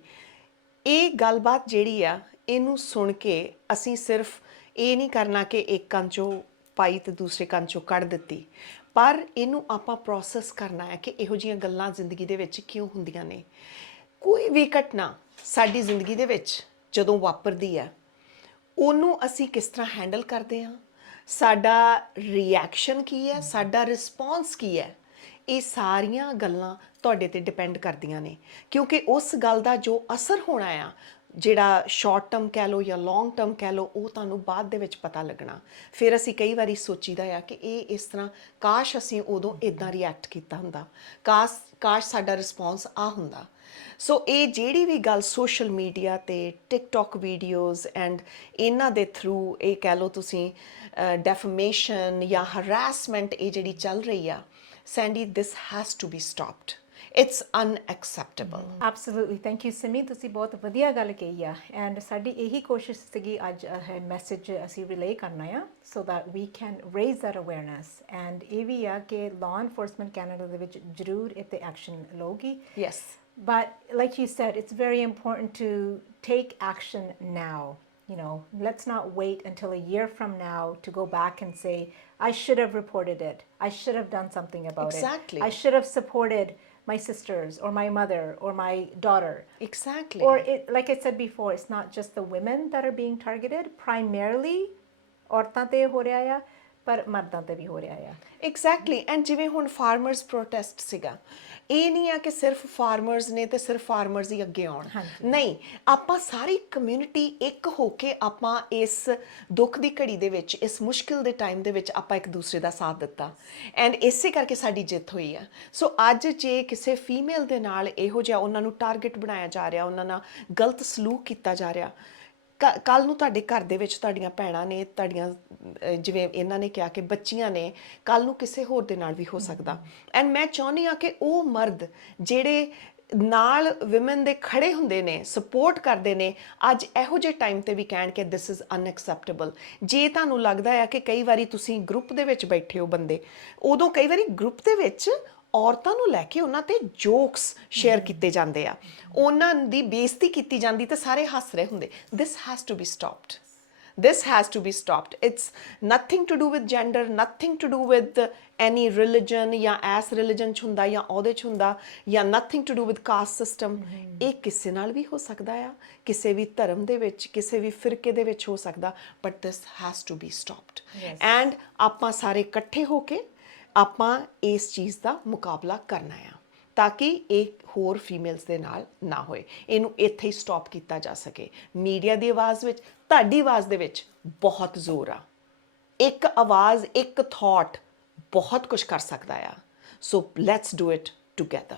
ਇਹ ਗੱਲਬਾਤ ਜਿਹੜੀ ਆ ਇਹਨੂੰ ਸੁਣ ਕੇ ਅਸੀਂ ਸਿਰਫ ਇਹ ਨਹੀਂ ਕਰਨਾ ਕਿ ਇੱਕ ਕੰਨ 'ਚੋਂ ਪਾਈ ਤੇ ਦੂਸਰੇ ਕੰਨ 'ਚੋਂ ਕੱਢ ਦਿੱਤੀ, ਪਰ ਇਹਨੂੰ ਆਪਾਂ ਪ੍ਰੋਸੈਸ ਕਰਨਾ ਹੈ ਕਿ ਇਹੋ ਜਿਹੀਆਂ ਗੱਲਾਂ ਜ਼ਿੰਦਗੀ ਦੇ ਵਿੱਚ ਕਿਉਂ ਹੁੰਦੀਆਂ ਨੇ। ਕੋਈ ਵੀ ਘਟਨਾ ਸਾਡੀ ਜ਼ਿੰਦਗੀ ਦੇ ਵਿੱਚ ਜਦੋਂ ਵਾਪਰਦੀ ਹੈ ਉਹਨੂੰ ਅਸੀਂ ਕਿਸ ਤਰ੍ਹਾਂ ਹੈਂਡਲ ਕਰਦੇ ਹਾਂ, ਸਾਡਾ ਰਿਐਕਸ਼ਨ ਕੀ ਹੈ, ਸਾਡਾ ਰਿਸਪੌਂਸ ਕੀ ਹੈ, ਇਹ ਸਾਰੀਆਂ ਗੱਲਾਂ ਤੁਹਾਡੇ ਤੇ ਡਿਪੈਂਡ ਕਰਦੀਆਂ ਨੇ। ਕਿਉਂਕਿ ਉਸ ਗੱਲ ਦਾ ਜੋ ਅਸਰ ਹੋਣਾ ਆ, ਜਿਹੜਾ ਸ਼ਾਰਟ ਟਰਮ ਕਹਿ ਲਓ ਜਾਂ ਲੌਂਗ ਟਰਮ ਕਹਿ ਲਓ, ਉਹ ਤੁਹਾਨੂੰ ਬਾਅਦ ਦੇ ਵਿੱਚ ਪਤਾ ਲੱਗਣਾ। ਫਿਰ ਅਸੀਂ ਕਈ ਵਾਰੀ ਸੋਚੀਦਾ ਆ ਕਿ ਇਹ ਇਸ ਤਰ੍ਹਾਂ, ਕਾਸ਼ ਅਸੀਂ ਉਦੋਂ ਇਦਾਂ ਰਿਐਕਟ ਕੀਤਾ ਹੁੰਦਾ, ਕਾਸ਼ ਸਾਡਾ ਰਿਸਪੌਂਸ ਆ ਹੁੰਦਾ। ਸੋ ਇਹ ਜਿਹੜੀ ਵੀ ਗੱਲ ਸੋਸ਼ਲ ਮੀਡੀਆ ਤੇ ਟਿਕਟੌਕ ਵੀਡੀਓਜ਼ ਐਂਡ ਇਹਨਾਂ ਦੇ ਥਰੂ, ਇਹ ਕਹਿ ਲਓ ਤੁਸੀਂ ਡੈਫੇਮੇਸ਼ਨ ਜਾਂ ਹਰਾਸਮੈਂਟ, ਇਹ ਜਿਹੜੀ ਚੱਲ ਰਹੀ ਆ, Sandy, this has to be stopped. It's unacceptable. Absolutely. Thank you, Simi. ਤੁਸੀਂ ਬਹੁਤ ਵਧੀਆ ਗੱਲ ਕਹੀ ਆ ਐਂਡ ਸਾਡੀ ਇਹੀ ਕੋਸ਼ਿਸ਼ ਸੀਗੀ ਅੱਜ ਮੈਸੇਜ ਅਸੀਂ ਰਿਲੇ ਕਰਨਾ ਆ so that we can raise that awareness. And ਇਹ ਵੀ ਆ ਕਿ law enforcement ਕੈਨੇਡਾ ਦੇ ਵਿੱਚ ਜ਼ਰੂਰ ਇਹ ਤੇ action ਲਊਗੀ। Yes. But like you said, it's very important to take action now. You know, let's not wait until a year from now to go back and say, I should have reported it. I should have done something about Exactly. it. I should have supported my sisters or my mother or my daughter. Exactly. Or it, like I said before, it's not just the women that are being targeted. Primarily, ਔਰਤਾਂ ਤੇ ਹੋ ਰਿਹਾ ਆ, ਪਰ ਮਰਦਾਂ ਤੇ ਵੀ ਹੋ ਰਿਹਾ ਆ। ਐਗਜ਼ੈਕਟਲੀ। ਐਂਡ ਜਿਵੇਂ ਹੁਣ ਫਾਰਮਰਸ ਪ੍ਰੋਟੈਸਟ ਸੀਗਾ, ਇਹ ਨਹੀਂ ਆ ਕਿ ਸਿਰਫ ਫਾਰਮਰਸ ਨੇ ਤੇ ਸਿਰਫ ਫਾਰਮਰਸ ਹੀ ਅੱਗੇ ਆਉਣ, ਨਹੀਂ, ਆਪਾਂ ਸਾਰੀ ਕਮਿਊਨਿਟੀ ਇੱਕ ਹੋ ਕੇ ਆਪਾਂ ਇਸ ਦੁੱਖ ਦੀ ਘੜੀ ਦੇ ਵਿੱਚ, ਇਸ ਮੁਸ਼ਕਿਲ ਦੇ ਟਾਈਮ ਦੇ ਵਿੱਚ ਆਪਾਂ ਇੱਕ ਦੂਸਰੇ ਦਾ ਸਾਥ ਦਿੱਤਾ ਐਂਡ ਇਸੇ ਕਰਕੇ ਸਾਡੀ ਜਿੱਤ ਹੋਈ ਆ। ਸੋ ਅੱਜ ਜੇ ਕਿਸੇ ਫੀਮੇਲ ਦੇ ਨਾਲ ਇਹੋ ਜਿਹਾ ਉਹਨਾਂ ਨੂੰ ਟਾਰਗੇਟ ਬਣਾਇਆ ਜਾ ਰਿਹਾ, ਉਹਨਾਂ ਨਾਲ ਗਲਤ ਸਲੂਕ ਕੀਤਾ ਜਾ ਰਿਹਾ, ਕੱਲ ਨੂੰ ਤੁਹਾਡੇ ਘਰ ਦੇ ਵਿੱਚ ਤੁਹਾਡੀਆਂ ਭੈਣਾਂ ਨੇ, ਤੁਹਾਡੀਆਂ ਜਿਵੇਂ ਇਹਨਾਂ ਨੇ ਕਿਹਾ ਕਿ ਬੱਚੀਆਂ ਨੇ, ਕੱਲ ਨੂੰ ਕਿਸੇ ਹੋਰ ਦੇ ਨਾਲ ਵੀ ਹੋ ਸਕਦਾ। ਐਂਡ ਮੈਂ ਚਾਹੁੰਦੀ ਹਾਂ ਕਿ ਉਹ ਮਰਦ ਜਿਹੜੇ ਨਾਲ ਵਿਮਨ ਦੇ ਖੜੇ ਹੁੰਦੇ ਨੇ, ਸਪੋਰਟ ਕਰਦੇ ਨੇ, ਅੱਜ ਇਹੋ ਜਿਹੇ ਟਾਈਮ ਤੇ ਵੀ ਕਹਿਣ ਕਿ ਦਿਸ ਇਜ਼ ਅਨਐਕਸੈਪਟੇਬਲ। ਜੇ ਤੁਹਾਨੂੰ ਲੱਗਦਾ ਆ ਕਿ ਕਈ ਵਾਰੀ ਤੁਸੀਂ ਗਰੁੱਪ ਦੇ ਵਿੱਚ ਬੈਠੇ ਹੋ ਬੰਦੇ, ਉਦੋਂ ਕਈ ਵਾਰੀ ਗਰੁੱਪ ਦੇ ਵਿੱਚ ਔਰਤਾਂ ਨੂੰ ਲੈ ਕੇ ਉਹਨਾਂ ਤੇ ਜੋਕਸ ਸ਼ੇਅਰ ਕੀਤੇ ਜਾਂਦੇ ਆ, ਉਹਨਾਂ ਦੀ ਬੇਇੱਜ਼ਤੀ ਕੀਤੀ ਜਾਂਦੀ ਤੇ ਸਾਰੇ ਹੱਸ ਰਹੇ ਹੁੰਦੇ। This has to be stopped. This has to be stopped. It's nothing to do with gender, nothing to do with any religion ਜਾਂ ਐਸ religion 'ਚ ਹੁੰਦਾ ਜਾਂ ਉਹਦੇ 'ਚ ਹੁੰਦਾ, ਜਾਂ nothing to do with caste system. ਇਹ ਕਿਸੇ ਨਾਲ ਵੀ ਹੋ ਸਕਦਾ ਆ, ਕਿਸੇ ਵੀ ਧਰਮ ਦੇ ਵਿੱਚ, ਕਿਸੇ ਵੀ ਫਿਰਕੇ ਦੇ ਵਿੱਚ ਹੋ ਸਕਦਾ, but this has to be stopped. And ਆਪਾਂ ਸਾਰੇ ਇਕੱਠੇ ਹੋ ਕੇ ਆਪਾਂ ਇਸ ਚੀਜ਼ ਦਾ ਮੁਕਾਬਲਾ ਕਰਨਾ ਆ, ਤਾਂ ਕਿ ਇਹ ਹੋਰ ਫੀਮੇਲਸ ਦੇ ਨਾਲ ਨਾ ਹੋਏ। ਇਹਨੂੰ ਇੱਥੇ ਹੀ ਸਟਾਪ ਕੀਤਾ ਜਾ ਸਕੇ। ਮੀਡੀਆ ਦੀ ਆਵਾਜ਼ ਵਿੱਚ, ਤੁਹਾਡੀ ਆਵਾਜ਼ ਦੇ ਵਿੱਚ ਬਹੁਤ ਜ਼ੋਰ ਆ। ਇੱਕ ਆਵਾਜ਼, ਇੱਕ ਥਾਟ ਬਹੁਤ ਕੁਝ ਕਰ ਸਕਦਾ ਆ। So let's do it together.